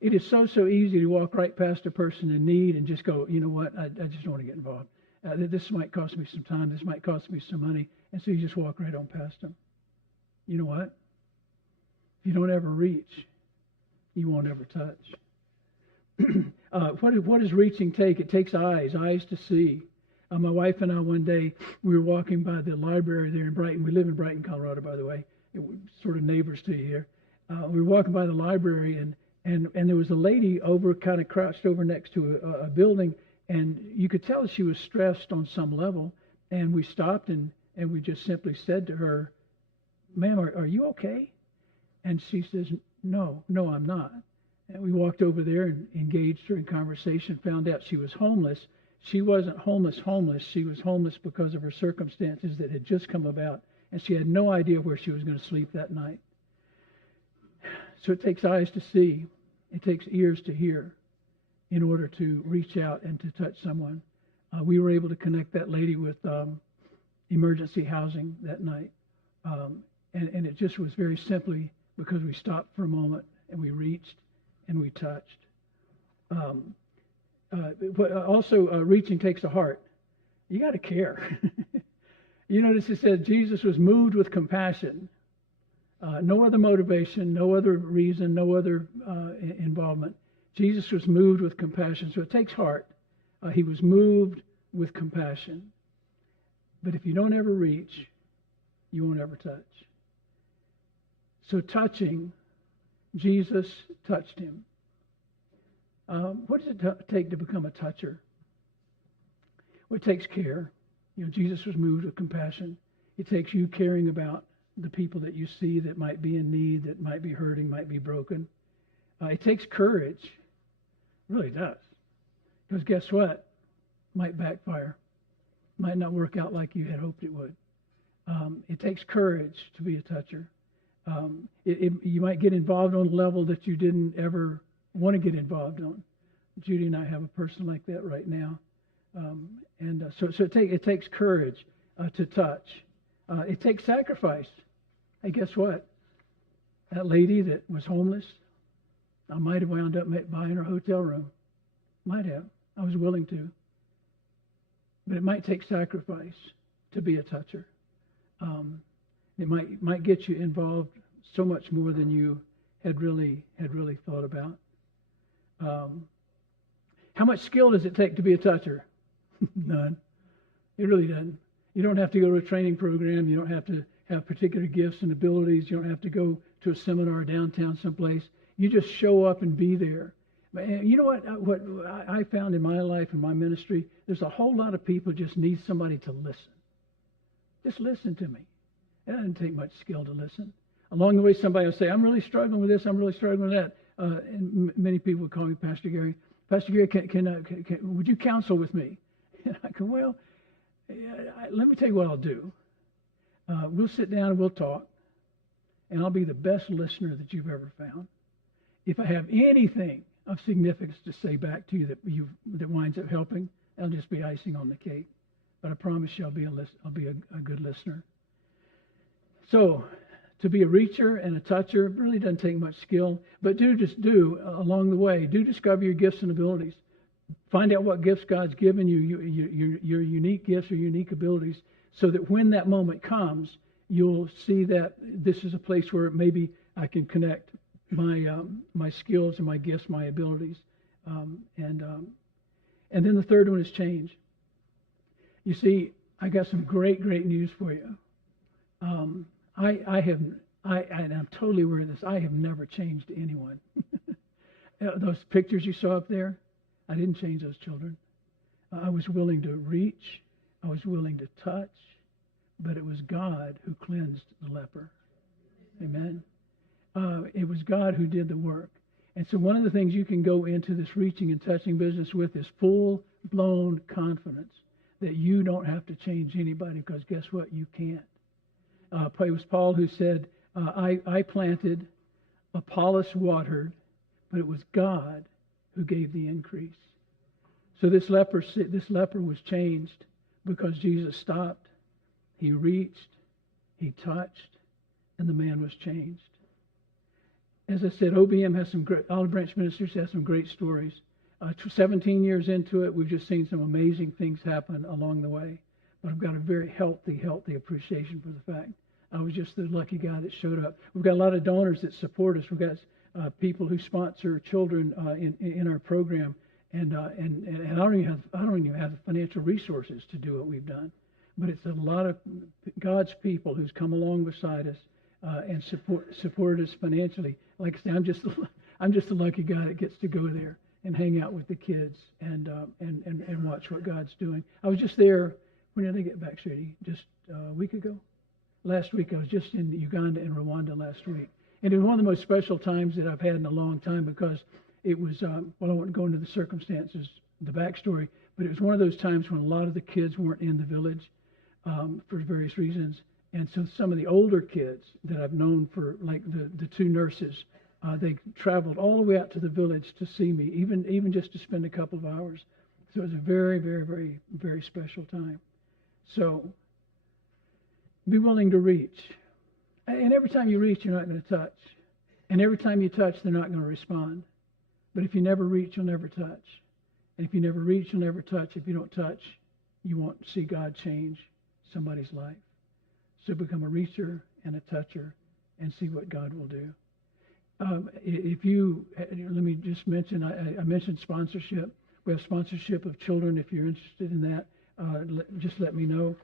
It is so easy to walk right past a person in need and just go, you know what, I just don't want to get involved. This might cost me some time. This might cost me some money. And so you just walk right on past them. You know what? If you don't ever reach, you won't ever touch. What does reaching take? It takes eyes to see. My wife and I, one day, we were walking by the library there in Brighton. We live in Brighton, Colorado, by the way. We're sort of neighbors to you here. We were walking by the library, and there was a lady kind of crouched over next to a building, and you could tell she was stressed on some level. And we stopped, and we just simply said to her, "Ma'am, are you okay?" And she says, No, I'm not. And we walked over there and engaged her in conversation, found out she was homeless. She wasn't homeless. She was homeless because of her circumstances that had just come about, and she had no idea where she was going to sleep that night. So it takes eyes to see. It takes ears to hear in order to reach out and to touch someone. We were able to connect that lady with emergency housing that night. And it just was very simply because we stopped for a moment and we reached and we touched. But also, reaching takes a heart. You got to care. You notice it said Jesus was moved with compassion. No other motivation, no other reason, no other involvement. Jesus was moved with compassion. So it takes heart. He was moved with compassion. But if you don't ever reach, you won't ever touch. So touching, Jesus touched him. What does it take to become a toucher? Well, it takes care. Jesus was moved with compassion. It takes you caring about the people that you see that might be in need, that might be hurting, might be broken. It takes courage. It really does. Because guess what? Might backfire. Might not work out like you had hoped it would. It takes courage to be a toucher. You might get involved on a level that you didn't ever want to get involved on. Judy and I have a person like that right now. So it takes courage to touch. It takes sacrifice. Hey, guess what? That lady that was homeless, I might have wound up buying her hotel room. Might have. I was willing to. But it might take sacrifice to be a toucher. It might get you involved so much more than you had really thought about. How much skill does it take to be a toucher? None. It really doesn't. You don't have to go to a training program. You don't have to have particular gifts and abilities. You don't have to go to a seminar downtown someplace. You just show up and be there. And you know what I found in my life and my ministry? There's a whole lot of people just need somebody to listen. Just listen to me. It doesn't take much skill to listen. Along the way, somebody will say, I'm really struggling with this. I'm really struggling with that. And many people would call me Pastor Gary. Pastor Gary, would you counsel with me? And I go, well, let me tell you what I'll do. We'll sit down and we'll talk, and I'll be the best listener that you've ever found. If I have anything of significance to say back to you that winds up helping, that'll just be icing on the cake. But I promise you I'll be a good listener. So, to be a reacher and a toucher really doesn't take much skill, but do along the way. Do discover your gifts and abilities. Find out what gifts God's given you, your unique gifts or unique abilities, so that when that moment comes, you'll see that this is a place where maybe I can connect my skills and my gifts, my abilities, and then the third one is change. You see, I got some great news for you. And I'm totally aware of this. I have never changed anyone. Those pictures you saw up there, I didn't change those children. I was willing to reach. I was willing to touch. But it was God who cleansed the leper. Amen. It was God who did the work. And so one of the things you can go into this reaching and touching business with is full-blown confidence that you don't have to change anybody, because guess what? You can't. It was Paul who said, I planted, Apollos watered, but it was God who gave the increase. So this leper was changed because Jesus stopped, he reached, he touched, and the man was changed. As I said, OBM has some great, Olive Branch Ministries has some great stories. 17 years into it, we've just seen some amazing things happen along the way. But I've got a very healthy appreciation for the fact I was just the lucky guy that showed up. We've got a lot of donors that support us. We've got people who sponsor children in our program, and I don't even have the financial resources to do what we've done. But it's a lot of God's people who's come along beside us and supported us financially. Like I say, I'm just the lucky guy that gets to go there and hang out with the kids and watch what God's doing. I was just there. When did I get back, Shady? Just a week ago. Last week, I was just in Uganda and Rwanda last week. And it was one of the most special times that I've had in a long time, because it was, I won't go into the circumstances, the backstory, but it was one of those times when a lot of the kids weren't in the village for various reasons. And so some of the older kids that I've known for, like the two nurses, they traveled all the way out to the village to see me, even just to spend a couple of hours. So it was a very, very, very, very special time. So be willing to reach. And every time you reach, you're not going to touch. And every time you touch, they're not going to respond. But if you never reach, you'll never touch. And if you never reach, you'll never touch. If you don't touch, you won't see God change somebody's life. So become a reacher and a toucher and see what God will do. Let me just mention, I mentioned sponsorship. We have sponsorship of children. If you're interested in that, just let me know.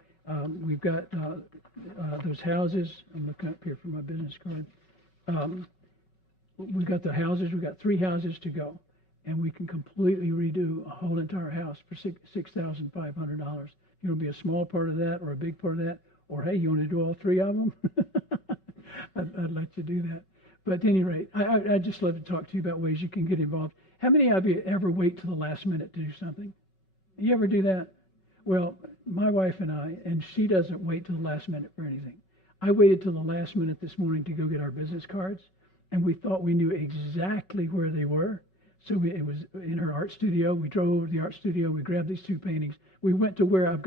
We've got those houses. I'm looking up here for my business card. we've got the houses, we've got 3 houses to go, and we can completely redo a whole entire house for $6,500. You know, be a small part of that or a big part of that, or hey, you want to do all 3 of them? I'd let you do that. But at any rate, I'd just love to talk to you about ways you can get involved. How many of you ever wait till the last minute to do something? You ever do that? Well, my wife and I, and she doesn't wait till the last minute for anything. I waited till the last minute this morning to go get our business cards, and we thought we knew exactly where they were. So it was in her art studio. We drove over to the art studio. We grabbed these 2 paintings. We went to where I've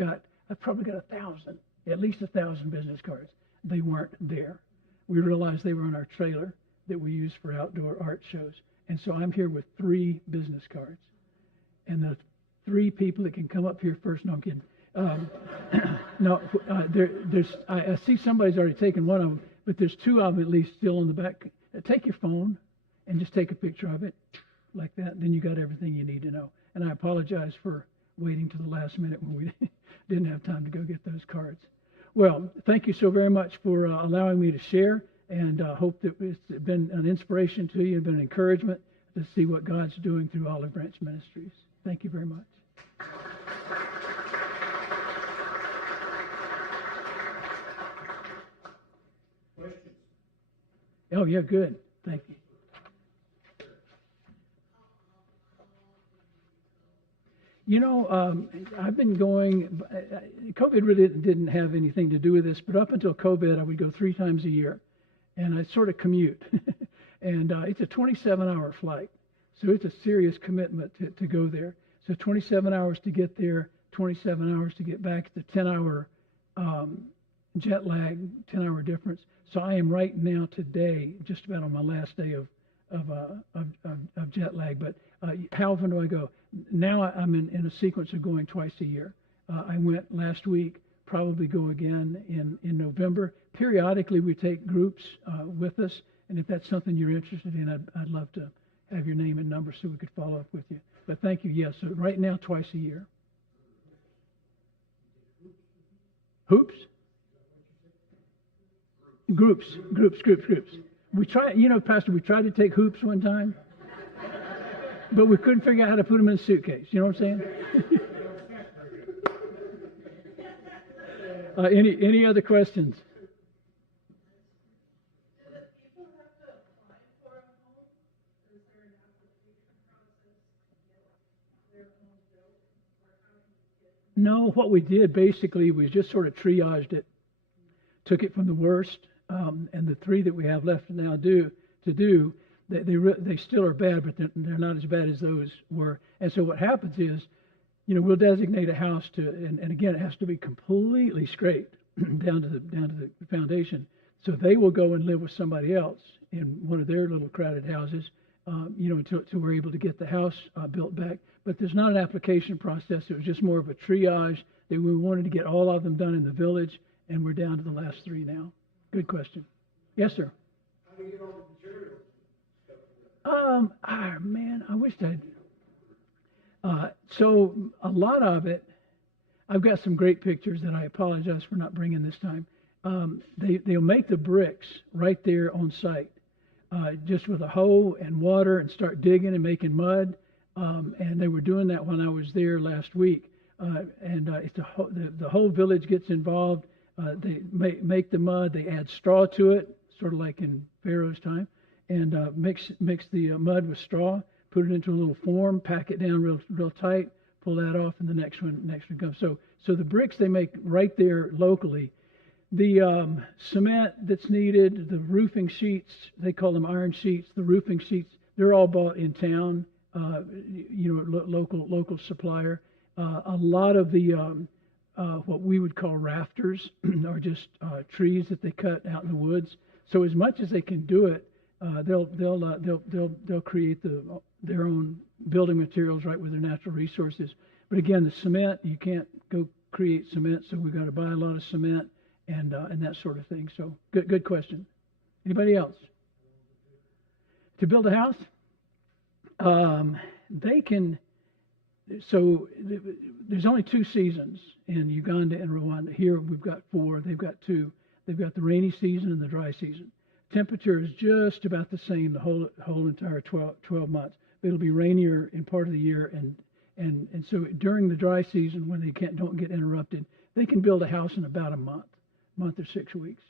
probably got 1,000, at least 1,000 business cards. They weren't there. We realized they were in our trailer that we use for outdoor art shows. And so I'm here with 3 business cards. And the 3 people that can come up here first, no, I'm kidding. I see somebody's already taken one of them, but there's 2 of them at least still on the back. Take your phone and just take a picture of it like that. Then you got everything you need to know. And I apologize for waiting to the last minute when we didn't have time to go get those cards. Well, thank you so very much for allowing me to share, and hope that it's been an inspiration to you, been an encouragement to see what God's doing through Olive Branch Ministries. Thank you very much. Questions? Oh, yeah, good. Thank you. You know, I've been going, COVID really didn't have anything to do with this, but up until COVID, I would go 3 times a year, and I sort of commute. And it's a 27-hour flight, so it's a serious commitment to go there. So 27 hours to get there, 27 hours to get back. It's a 10-hour jet lag, 10-hour difference. So I am right now today just about on my last day of jet lag. But how often do I go? Now I'm in a sequence of going twice a year. I went last week, probably go again in November. Periodically, we take groups with us, and if that's something you're interested in, I'd love to have your name and number so we could follow up with you. But thank you. Yes, so right now, twice a year. Hoops? Groups. We try, Pastor, we tried to take hoops one time, but we couldn't figure out how to put them in a suitcase. You know what I'm saying? Any other questions? No, what we did basically was just sort of triaged it, took it from the worst, and the 3 that we have left now they still are bad, but they're not as bad as those were. And so what happens is, we'll designate a house and again, it has to be completely scraped down to the foundation. So they will go and live with somebody else in one of their little crowded houses, until we're able to get the house built back. But there's not an application process. It was just more of a triage that we wanted to get all of them done in the village, and we're down to the last 3 now. Good question. Yes, sir. How do you get all the materials? Man, I wish I'd. So a lot of it, I've got some great pictures that I apologize for not bringing this time. They'll make the bricks right there on site, just with a hoe and water, and start digging and making mud. And they were doing that when I was there last week. It's the whole village gets involved. They make the mud. They add straw to it, sort of like in Pharaoh's time, and mix the mud with straw. Put it into a little form, pack it down real tight, pull that off, and the next one comes. So the bricks they make right there locally. The cement that's needed, the roofing sheets, they call them iron sheets. The roofing sheets, they're all bought in town. Local supplier. A lot of the what we would call rafters are just trees that they cut out in the woods. So as much as they can do it, they'll create their own building materials right with their natural resources. But again, the cement, you can't go create cement, so we've got to buy a lot of cement and that sort of thing. So good question. Anybody else? To build a house? They can. So there's only 2 seasons in Uganda and Rwanda. Here we've got 4. They've got 2. They've got the rainy season and the dry season. temperature is just about the same the whole entire 12 months. It'll be rainier in part of the year, and so during the dry season when they don't get interrupted, they can build a house in about a month or 6 weeks.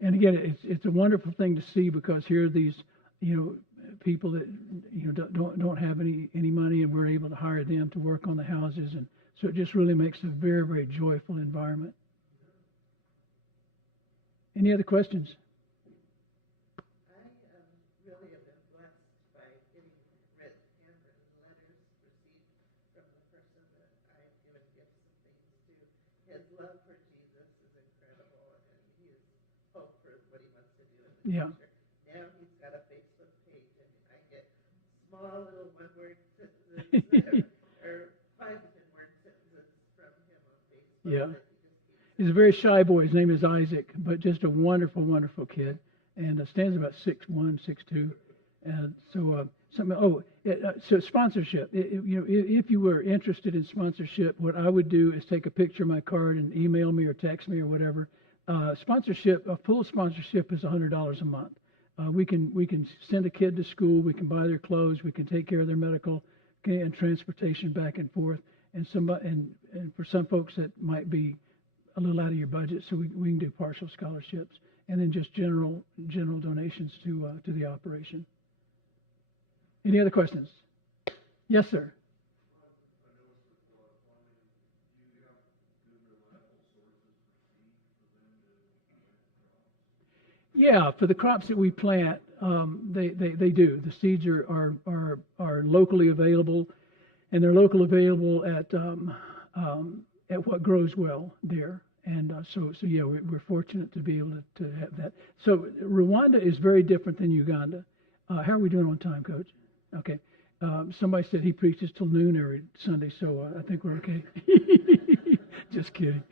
And again, it's a wonderful thing to see, because here are these, people that don't have any money, and we're able to hire them to work on the houses, and so it just really makes a very, very joyful environment. Any other questions? I really have been blessed by getting handwritten letters received from the person that I've given gifts and things to. His love for Jesus is incredible, and he is hope for what he wants to do in the future. Now he's got a Facebook page, and I get small little one-word sentences or 5 to 10-word sentences from him on Facebook. Yeah. He's a very shy boy. His name is Isaac, but just a wonderful, wonderful kid, and stands about 6'1", 6'2", and so so sponsorship. If you were interested in sponsorship, what I would do is take a picture of my card and email me or text me or whatever. Sponsorship, a full sponsorship, is $100 a month. We can send a kid to school, we can buy their clothes, we can take care of their medical and transportation back and forth, and for some folks that might be a little out of your budget, so we can do partial scholarships, and then just general donations to the operation. Any other questions? Yes, sir. Yeah, for the crops that we plant, they do. The seeds are locally available, and they're locally available at what grows well there. And so yeah, we're fortunate to be able to have that. So Rwanda is very different than Uganda. How are we doing on time, Coach? Okay. Somebody said he preaches till noon every Sunday, so I think we're okay. Just kidding.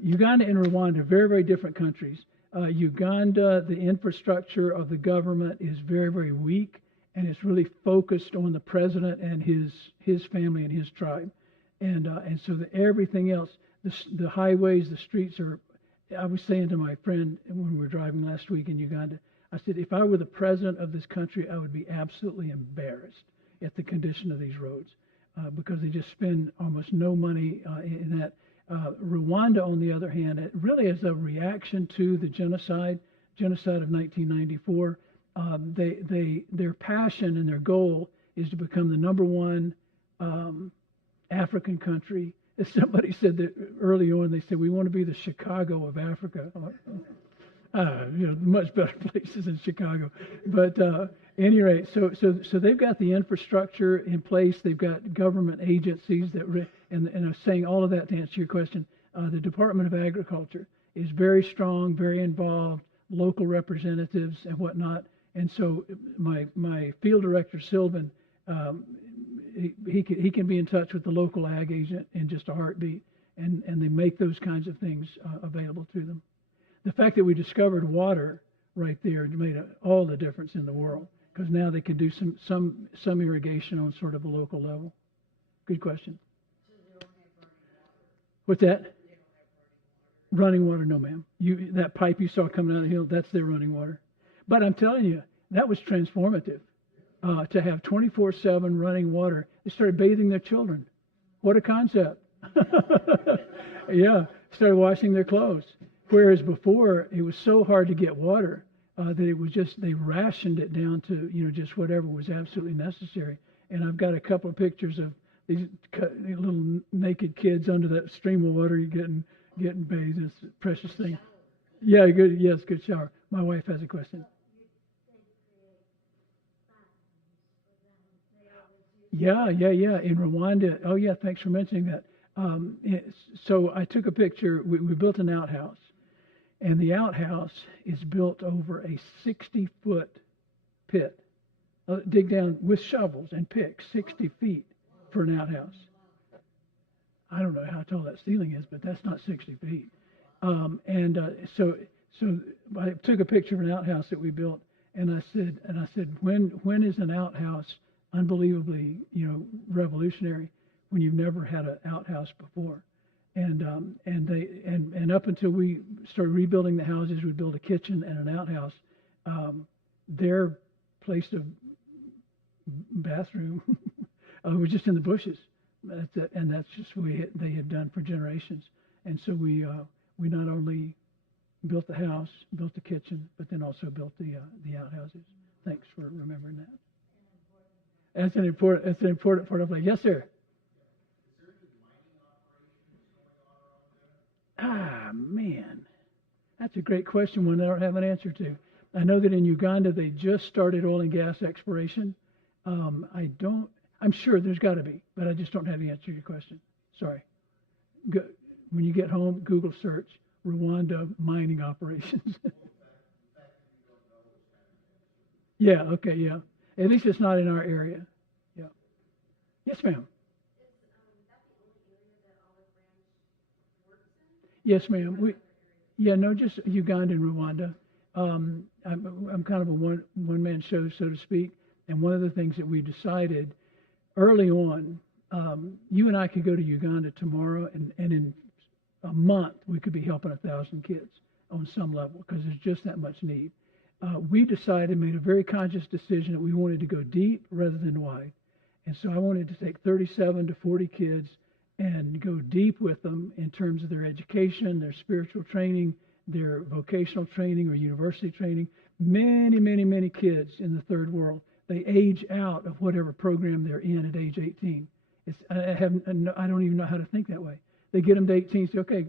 Uganda and Rwanda are very, very different countries. Uganda, the infrastructure of the government is very, very weak, and it's really focused on the president and his family and his tribe. And so everything else, the highways, the streets are. I was saying to my friend when we were driving last week in Uganda, I said, if I were the president of this country, I would be absolutely embarrassed at the condition of these roads, because they just spend almost no money in that. Rwanda, on the other hand, it really is a reaction to the genocide of 1994. Their passion and their goal is to become the number one African country. As somebody said that early on, they said, we want to be the Chicago of Africa. Much better places than Chicago. But at any rate, so they've got the infrastructure in place. They've got government agencies and I'm saying all of that to answer your question. The Department of Agriculture is very strong, very involved, local representatives and whatnot. And so my field director, Sylvan, he can be in touch with the local ag agent in just a heartbeat, and they make those kinds of things available to them. The fact that we discovered water right there made all the difference in the world, because now they can do some irrigation on sort of a local level. Good question. What's that? Running water? No, ma'am. That pipe you saw coming out of the hill, that's their running water. But I'm telling you, that was transformative. To have 24/7 running water. They started bathing their children. What a concept. Yeah, started washing their clothes. Whereas before, it was so hard to get water that it was just, they rationed it down to, just whatever was absolutely necessary. And I've got a couple of pictures of these little naked kids under that stream of water getting bathed. It's a precious thing. Yeah, good. Yes, good shower. My wife has a question. Yeah. In Rwanda. Oh, yeah, thanks for mentioning that. So I took a picture. We built an outhouse, and the outhouse is built over a 60-foot pit. Dig down with shovels and picks 60 feet for an outhouse. I don't know how tall that ceiling is, but that's not 60 feet. So I took a picture of an outhouse that we built, and I said, when is an outhouse unbelievably, revolutionary, when you've never had an outhouse before? And up until we started rebuilding the houses, we built a kitchen and an outhouse. Their place of bathroom was just in the bushes. That's it, and that's just what they had done for generations. And so we not only built the house, built the kitchen, but then also built the outhouses. Thanks for remembering that. That's an important part of life. Yes, sir. Ah, man, that's a great question, one I don't have an answer to. I know that in Uganda they just started oil and gas exploration. I'm sure there's got to be, but I just don't have the answer to your question. Sorry. When you get home, Google search Rwanda mining operations. Yeah, okay, yeah. At least it's not in our area. Yeah. Yes, ma'am. Yes, ma'am. No, just Uganda and Rwanda. I'm kind of a one-man show, so to speak. And one of the things that we decided early on, you and I could go to Uganda tomorrow, and in a month we could be helping 1,000 kids on some level because there's just that much need. We decided, made a very conscious decision that we wanted to go deep rather than wide. And so I wanted to take 37 to 40 kids and go deep with them in terms of their education, their spiritual training, their vocational training or university training. Many, many, many kids in the third world, they age out of whatever program they're in at age 18. I don't even know how to think that way. They get them to 18, say, okay,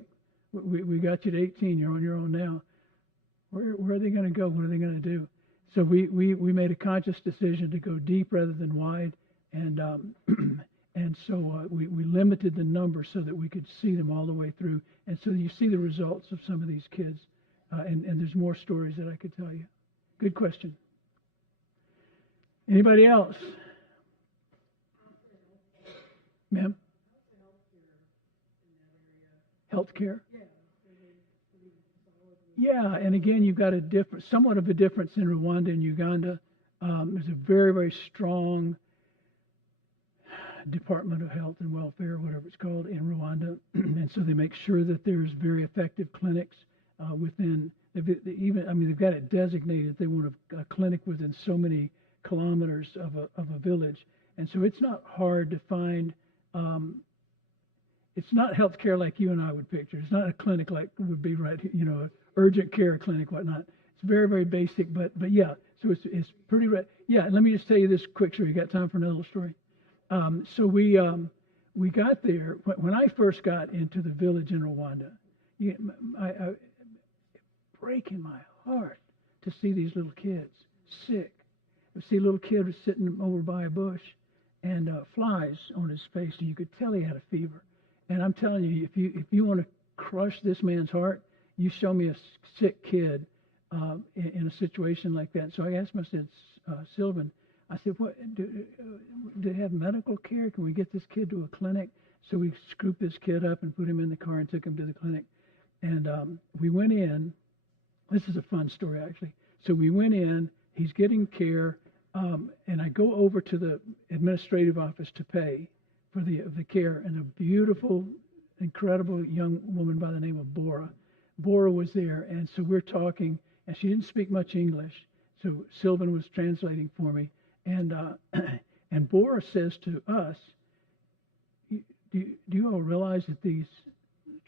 we got you to 18, you're on your own now. Where are they going to go? What are they going to do? So we made a conscious decision to go deep rather than wide, and so we limited the number so that we could see them all the way through. And so you see the results of some of these kids, and there's more stories that I could tell you. Good question. Anybody else? Ma'am? Healthcare? Yeah, and again, you've got somewhat of a difference in Rwanda and Uganda. There's a very, very strong Department of Health and Welfare, whatever it's called, in Rwanda, and so they make sure that there's very effective clinics within. They've got it designated. They want a clinic within so many kilometers of a village, and so it's not hard to find. It's not healthcare like you and I would picture. It's not a clinic like would be right, a urgent care clinic, whatnot. It's very, very basic, but yeah. So it's pretty. Yeah. Let me just tell you this quick story. You got time for another little story? So we got there when I first got into the village in Rwanda. I breaking my heart to see these little kids sick. I see a little kid was sitting over by a bush, and flies on his face, and you could tell he had a fever. And I'm telling you, if you want to crush this man's heart, you show me a sick kid in a situation like that. So I asked him, I said, Sylvan, I said, what do they have medical care? Can we get this kid to a clinic? So we scooped this kid up and put him in the car and took him to the clinic. And we went in. This is a fun story, actually. So we went in. He's getting care, and I go over to the administrative office to pay for the care, and a beautiful, incredible young woman by the name of Bora. Bora was there, and so we're talking, and she didn't speak much English, so Sylvan was translating for me, and Bora says to us, do you all realize that these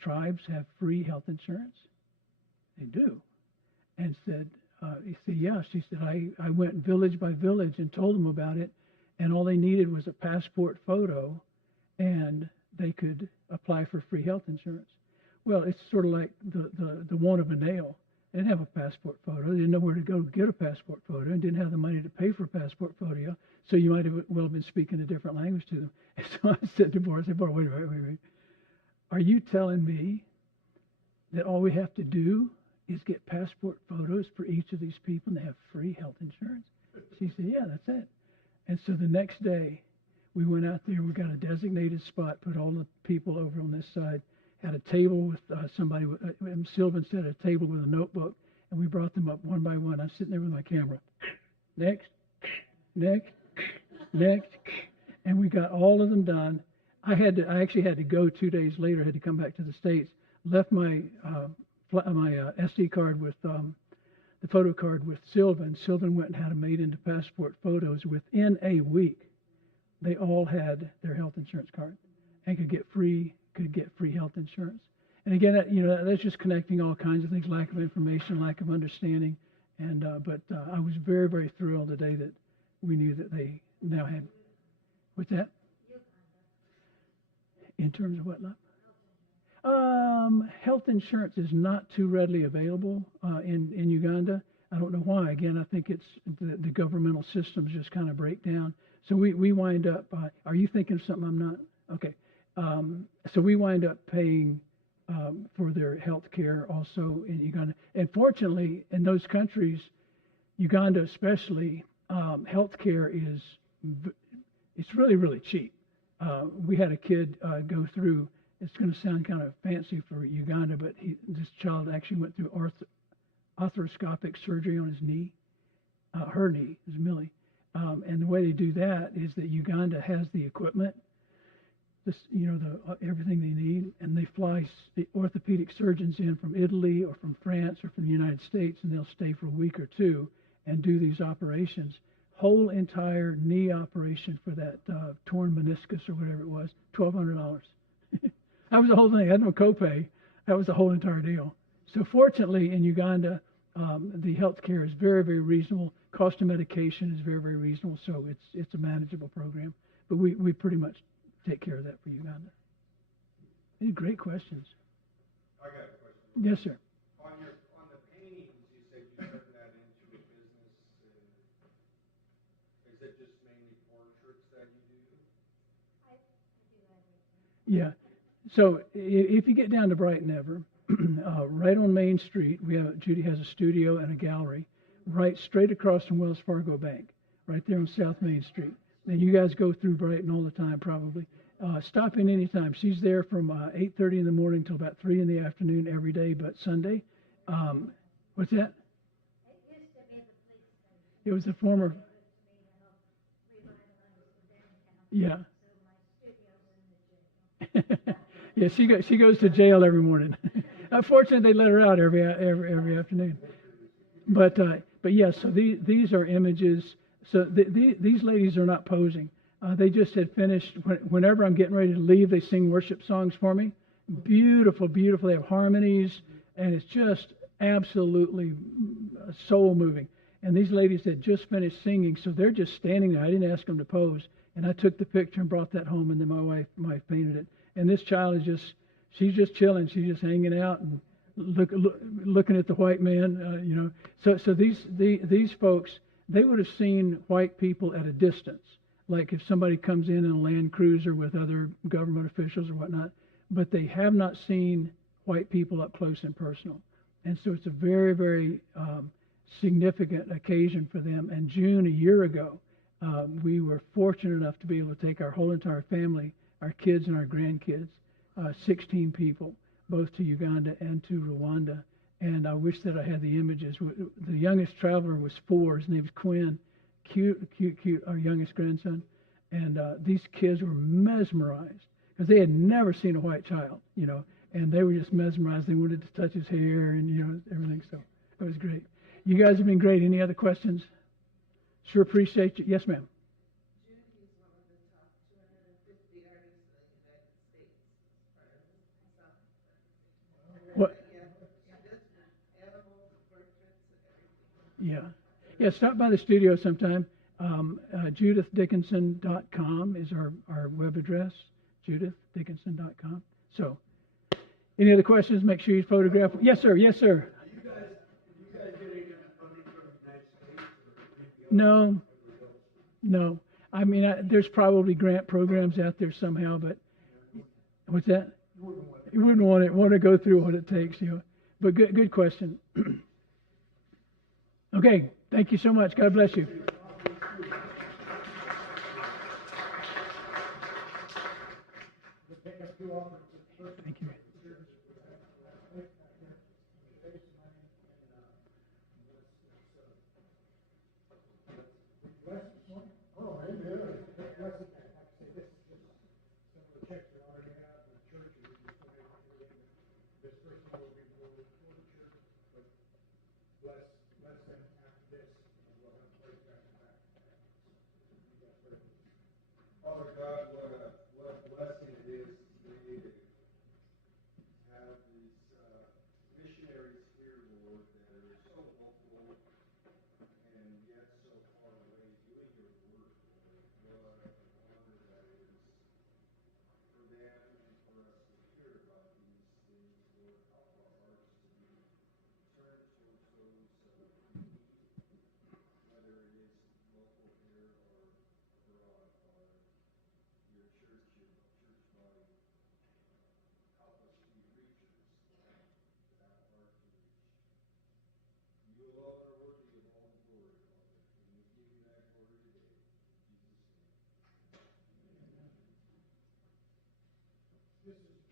tribes have free health insurance? They do. And he said, yeah. She said, I went village by village and told them about it, and all they needed was a passport photo, and they could apply for free health insurance. Well, it's sort of like the one of a nail. They didn't have a passport photo. They didn't know where to go to get a passport photo, and didn't have the money to pay for a passport photo. So you might have well been speaking a different language to them. And so I said to Bora, wait. Are you telling me that all we have to do is get passport photos for each of these people and they have free health insurance? She said, yeah, that's it. And so the next day, we went out there. We got a designated spot, put all the people over on this side, had a table with somebody, Sylvan said a table with a notebook, and we brought them up one by one. I'm sitting there with my camera. Next. And we got all of them done. I actually had to go 2 days later. I had to come back to the States. Left my SD card with the photo card with Sylvan. Sylvan went and had them made into passport photos. Within a week, they all had their health insurance card and could get free health insurance. And again, that's just connecting all kinds of things: lack of information, lack of understanding. And but I was very, very thrilled the day that we knew that they now had. What's that? In terms of what, love? Health insurance is not too readily available in Uganda. I don't know why. Again, I think it's the governmental systems just kind of break down. So we wind up. Are you thinking of something I'm not? Okay. So we wind up paying for their health care also in Uganda. And fortunately, in those countries, Uganda especially, health care it's really, really cheap. We had a kid go through. It's going to sound kind of fancy for Uganda, but this child actually went through arthroscopic surgery on his knee. Her knee is Millie. And the way they do that is that Uganda has the equipment, everything they need, and they fly the orthopedic surgeons in from Italy or from France or from the United States, and they'll stay for a week or two and do these operations. Whole entire knee operation for that torn meniscus or whatever it was, $1,200. That was the whole thing. I had no copay. That was the whole entire deal. So fortunately, in Uganda, the health care is very, very reasonable. Cost of medication is very, very reasonable. So it's a manageable program. But we pretty much take care of that for Uganda. Any great questions? I got a question. Yes, sir. On the paintings, you said you turned that into a business. Is it just mainly portraits that you do? I do everything. Yeah. So if you get down to Brighton Ever, right on Main Street, Judy has a studio and a gallery, right straight across from Wells Fargo Bank, right there on South Main Street. And you guys go through Brighton all the time, probably. Stop in anytime. She's there from 8:30 in the morning till about 3 in the afternoon every day, but Sunday. What's that? It used to be the police station. It was the former. Yeah. Yeah, she goes to jail every morning. Unfortunately, they let her out every afternoon. But yes, so these are images. So these ladies are not posing. They just had finished. Whenever I'm getting ready to leave, they sing worship songs for me. Beautiful, beautiful. They have harmonies, and it's just absolutely soul moving. And these ladies had just finished singing, so they're just standing there. I didn't ask them to pose, and I took the picture and brought that home, and then my wife painted it. And this child she's just chilling. She's just hanging out and looking at the white man, So these folks, they would have seen white people at a distance, like if somebody comes in a Land Cruiser with other government officials or whatnot, but they have not seen white people up close and personal. And so it's a very, very significant occasion for them. And June a year ago, we were fortunate enough to be able to take our whole entire family, our kids and our grandkids, 16 people, both to Uganda and to Rwanda. And I wish that I had the images. The youngest traveler was 4. His name was Quinn. Cute, our youngest grandson. And these kids were mesmerized because they had never seen a white child, and they were just mesmerized. They wanted to touch his hair and, everything. So it was great. You guys have been great. Any other questions? Sure appreciate you. Yes, ma'am. Judy is one of the top 250 artists in the United States as far as What? Yeah, she does animals, portraits, and everything. Yeah. Stop by the studio sometime. JudithDickinson.com is our web address. JudithDickinson.com. So, any other questions? Make sure you photograph. Yes, sir. Yes, sir. Do you guys get any kind of funding from the United States? No. I mean, there's probably grant programs out there somehow, but what's that? You wouldn't want to go through what it takes, But good question. Okay. Thank you so much. God bless you. Thank you. Oh, maybe.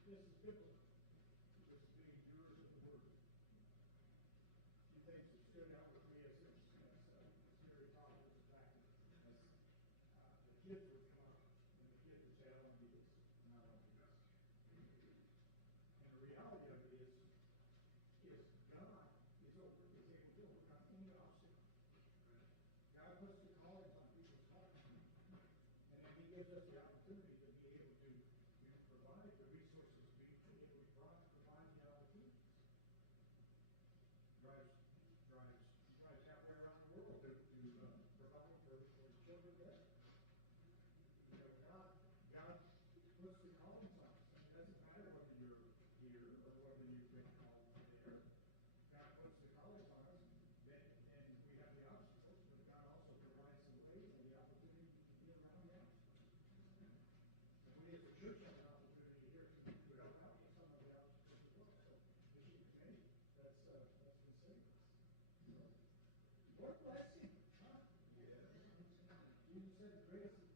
this is biblical. This is being doers of the word. Few things that stood out with me as Mary talked was the fact that the kids would come up and the kids would say, I want to do this, and I want to do this. And the reality of it is God is able to overcome any obstacle. God puts the callings on people's hearts. And then he gives us the opportunity to be able to provide the resources, to be able to provide the opportunities. Drives halfway around the world to provide for his children there. You know, God puts the callings on us. And it doesn't matter whether you're here or whether you've been called there. God puts the callings on us, then we have the obstacles, but God also provides the ways and the opportunity to get around the obstacles. And we as a church have an opportunity here to help out with some of the obstacles as well. So this is many that's been saved us. So, what blessing, huh? Jesus said the greatest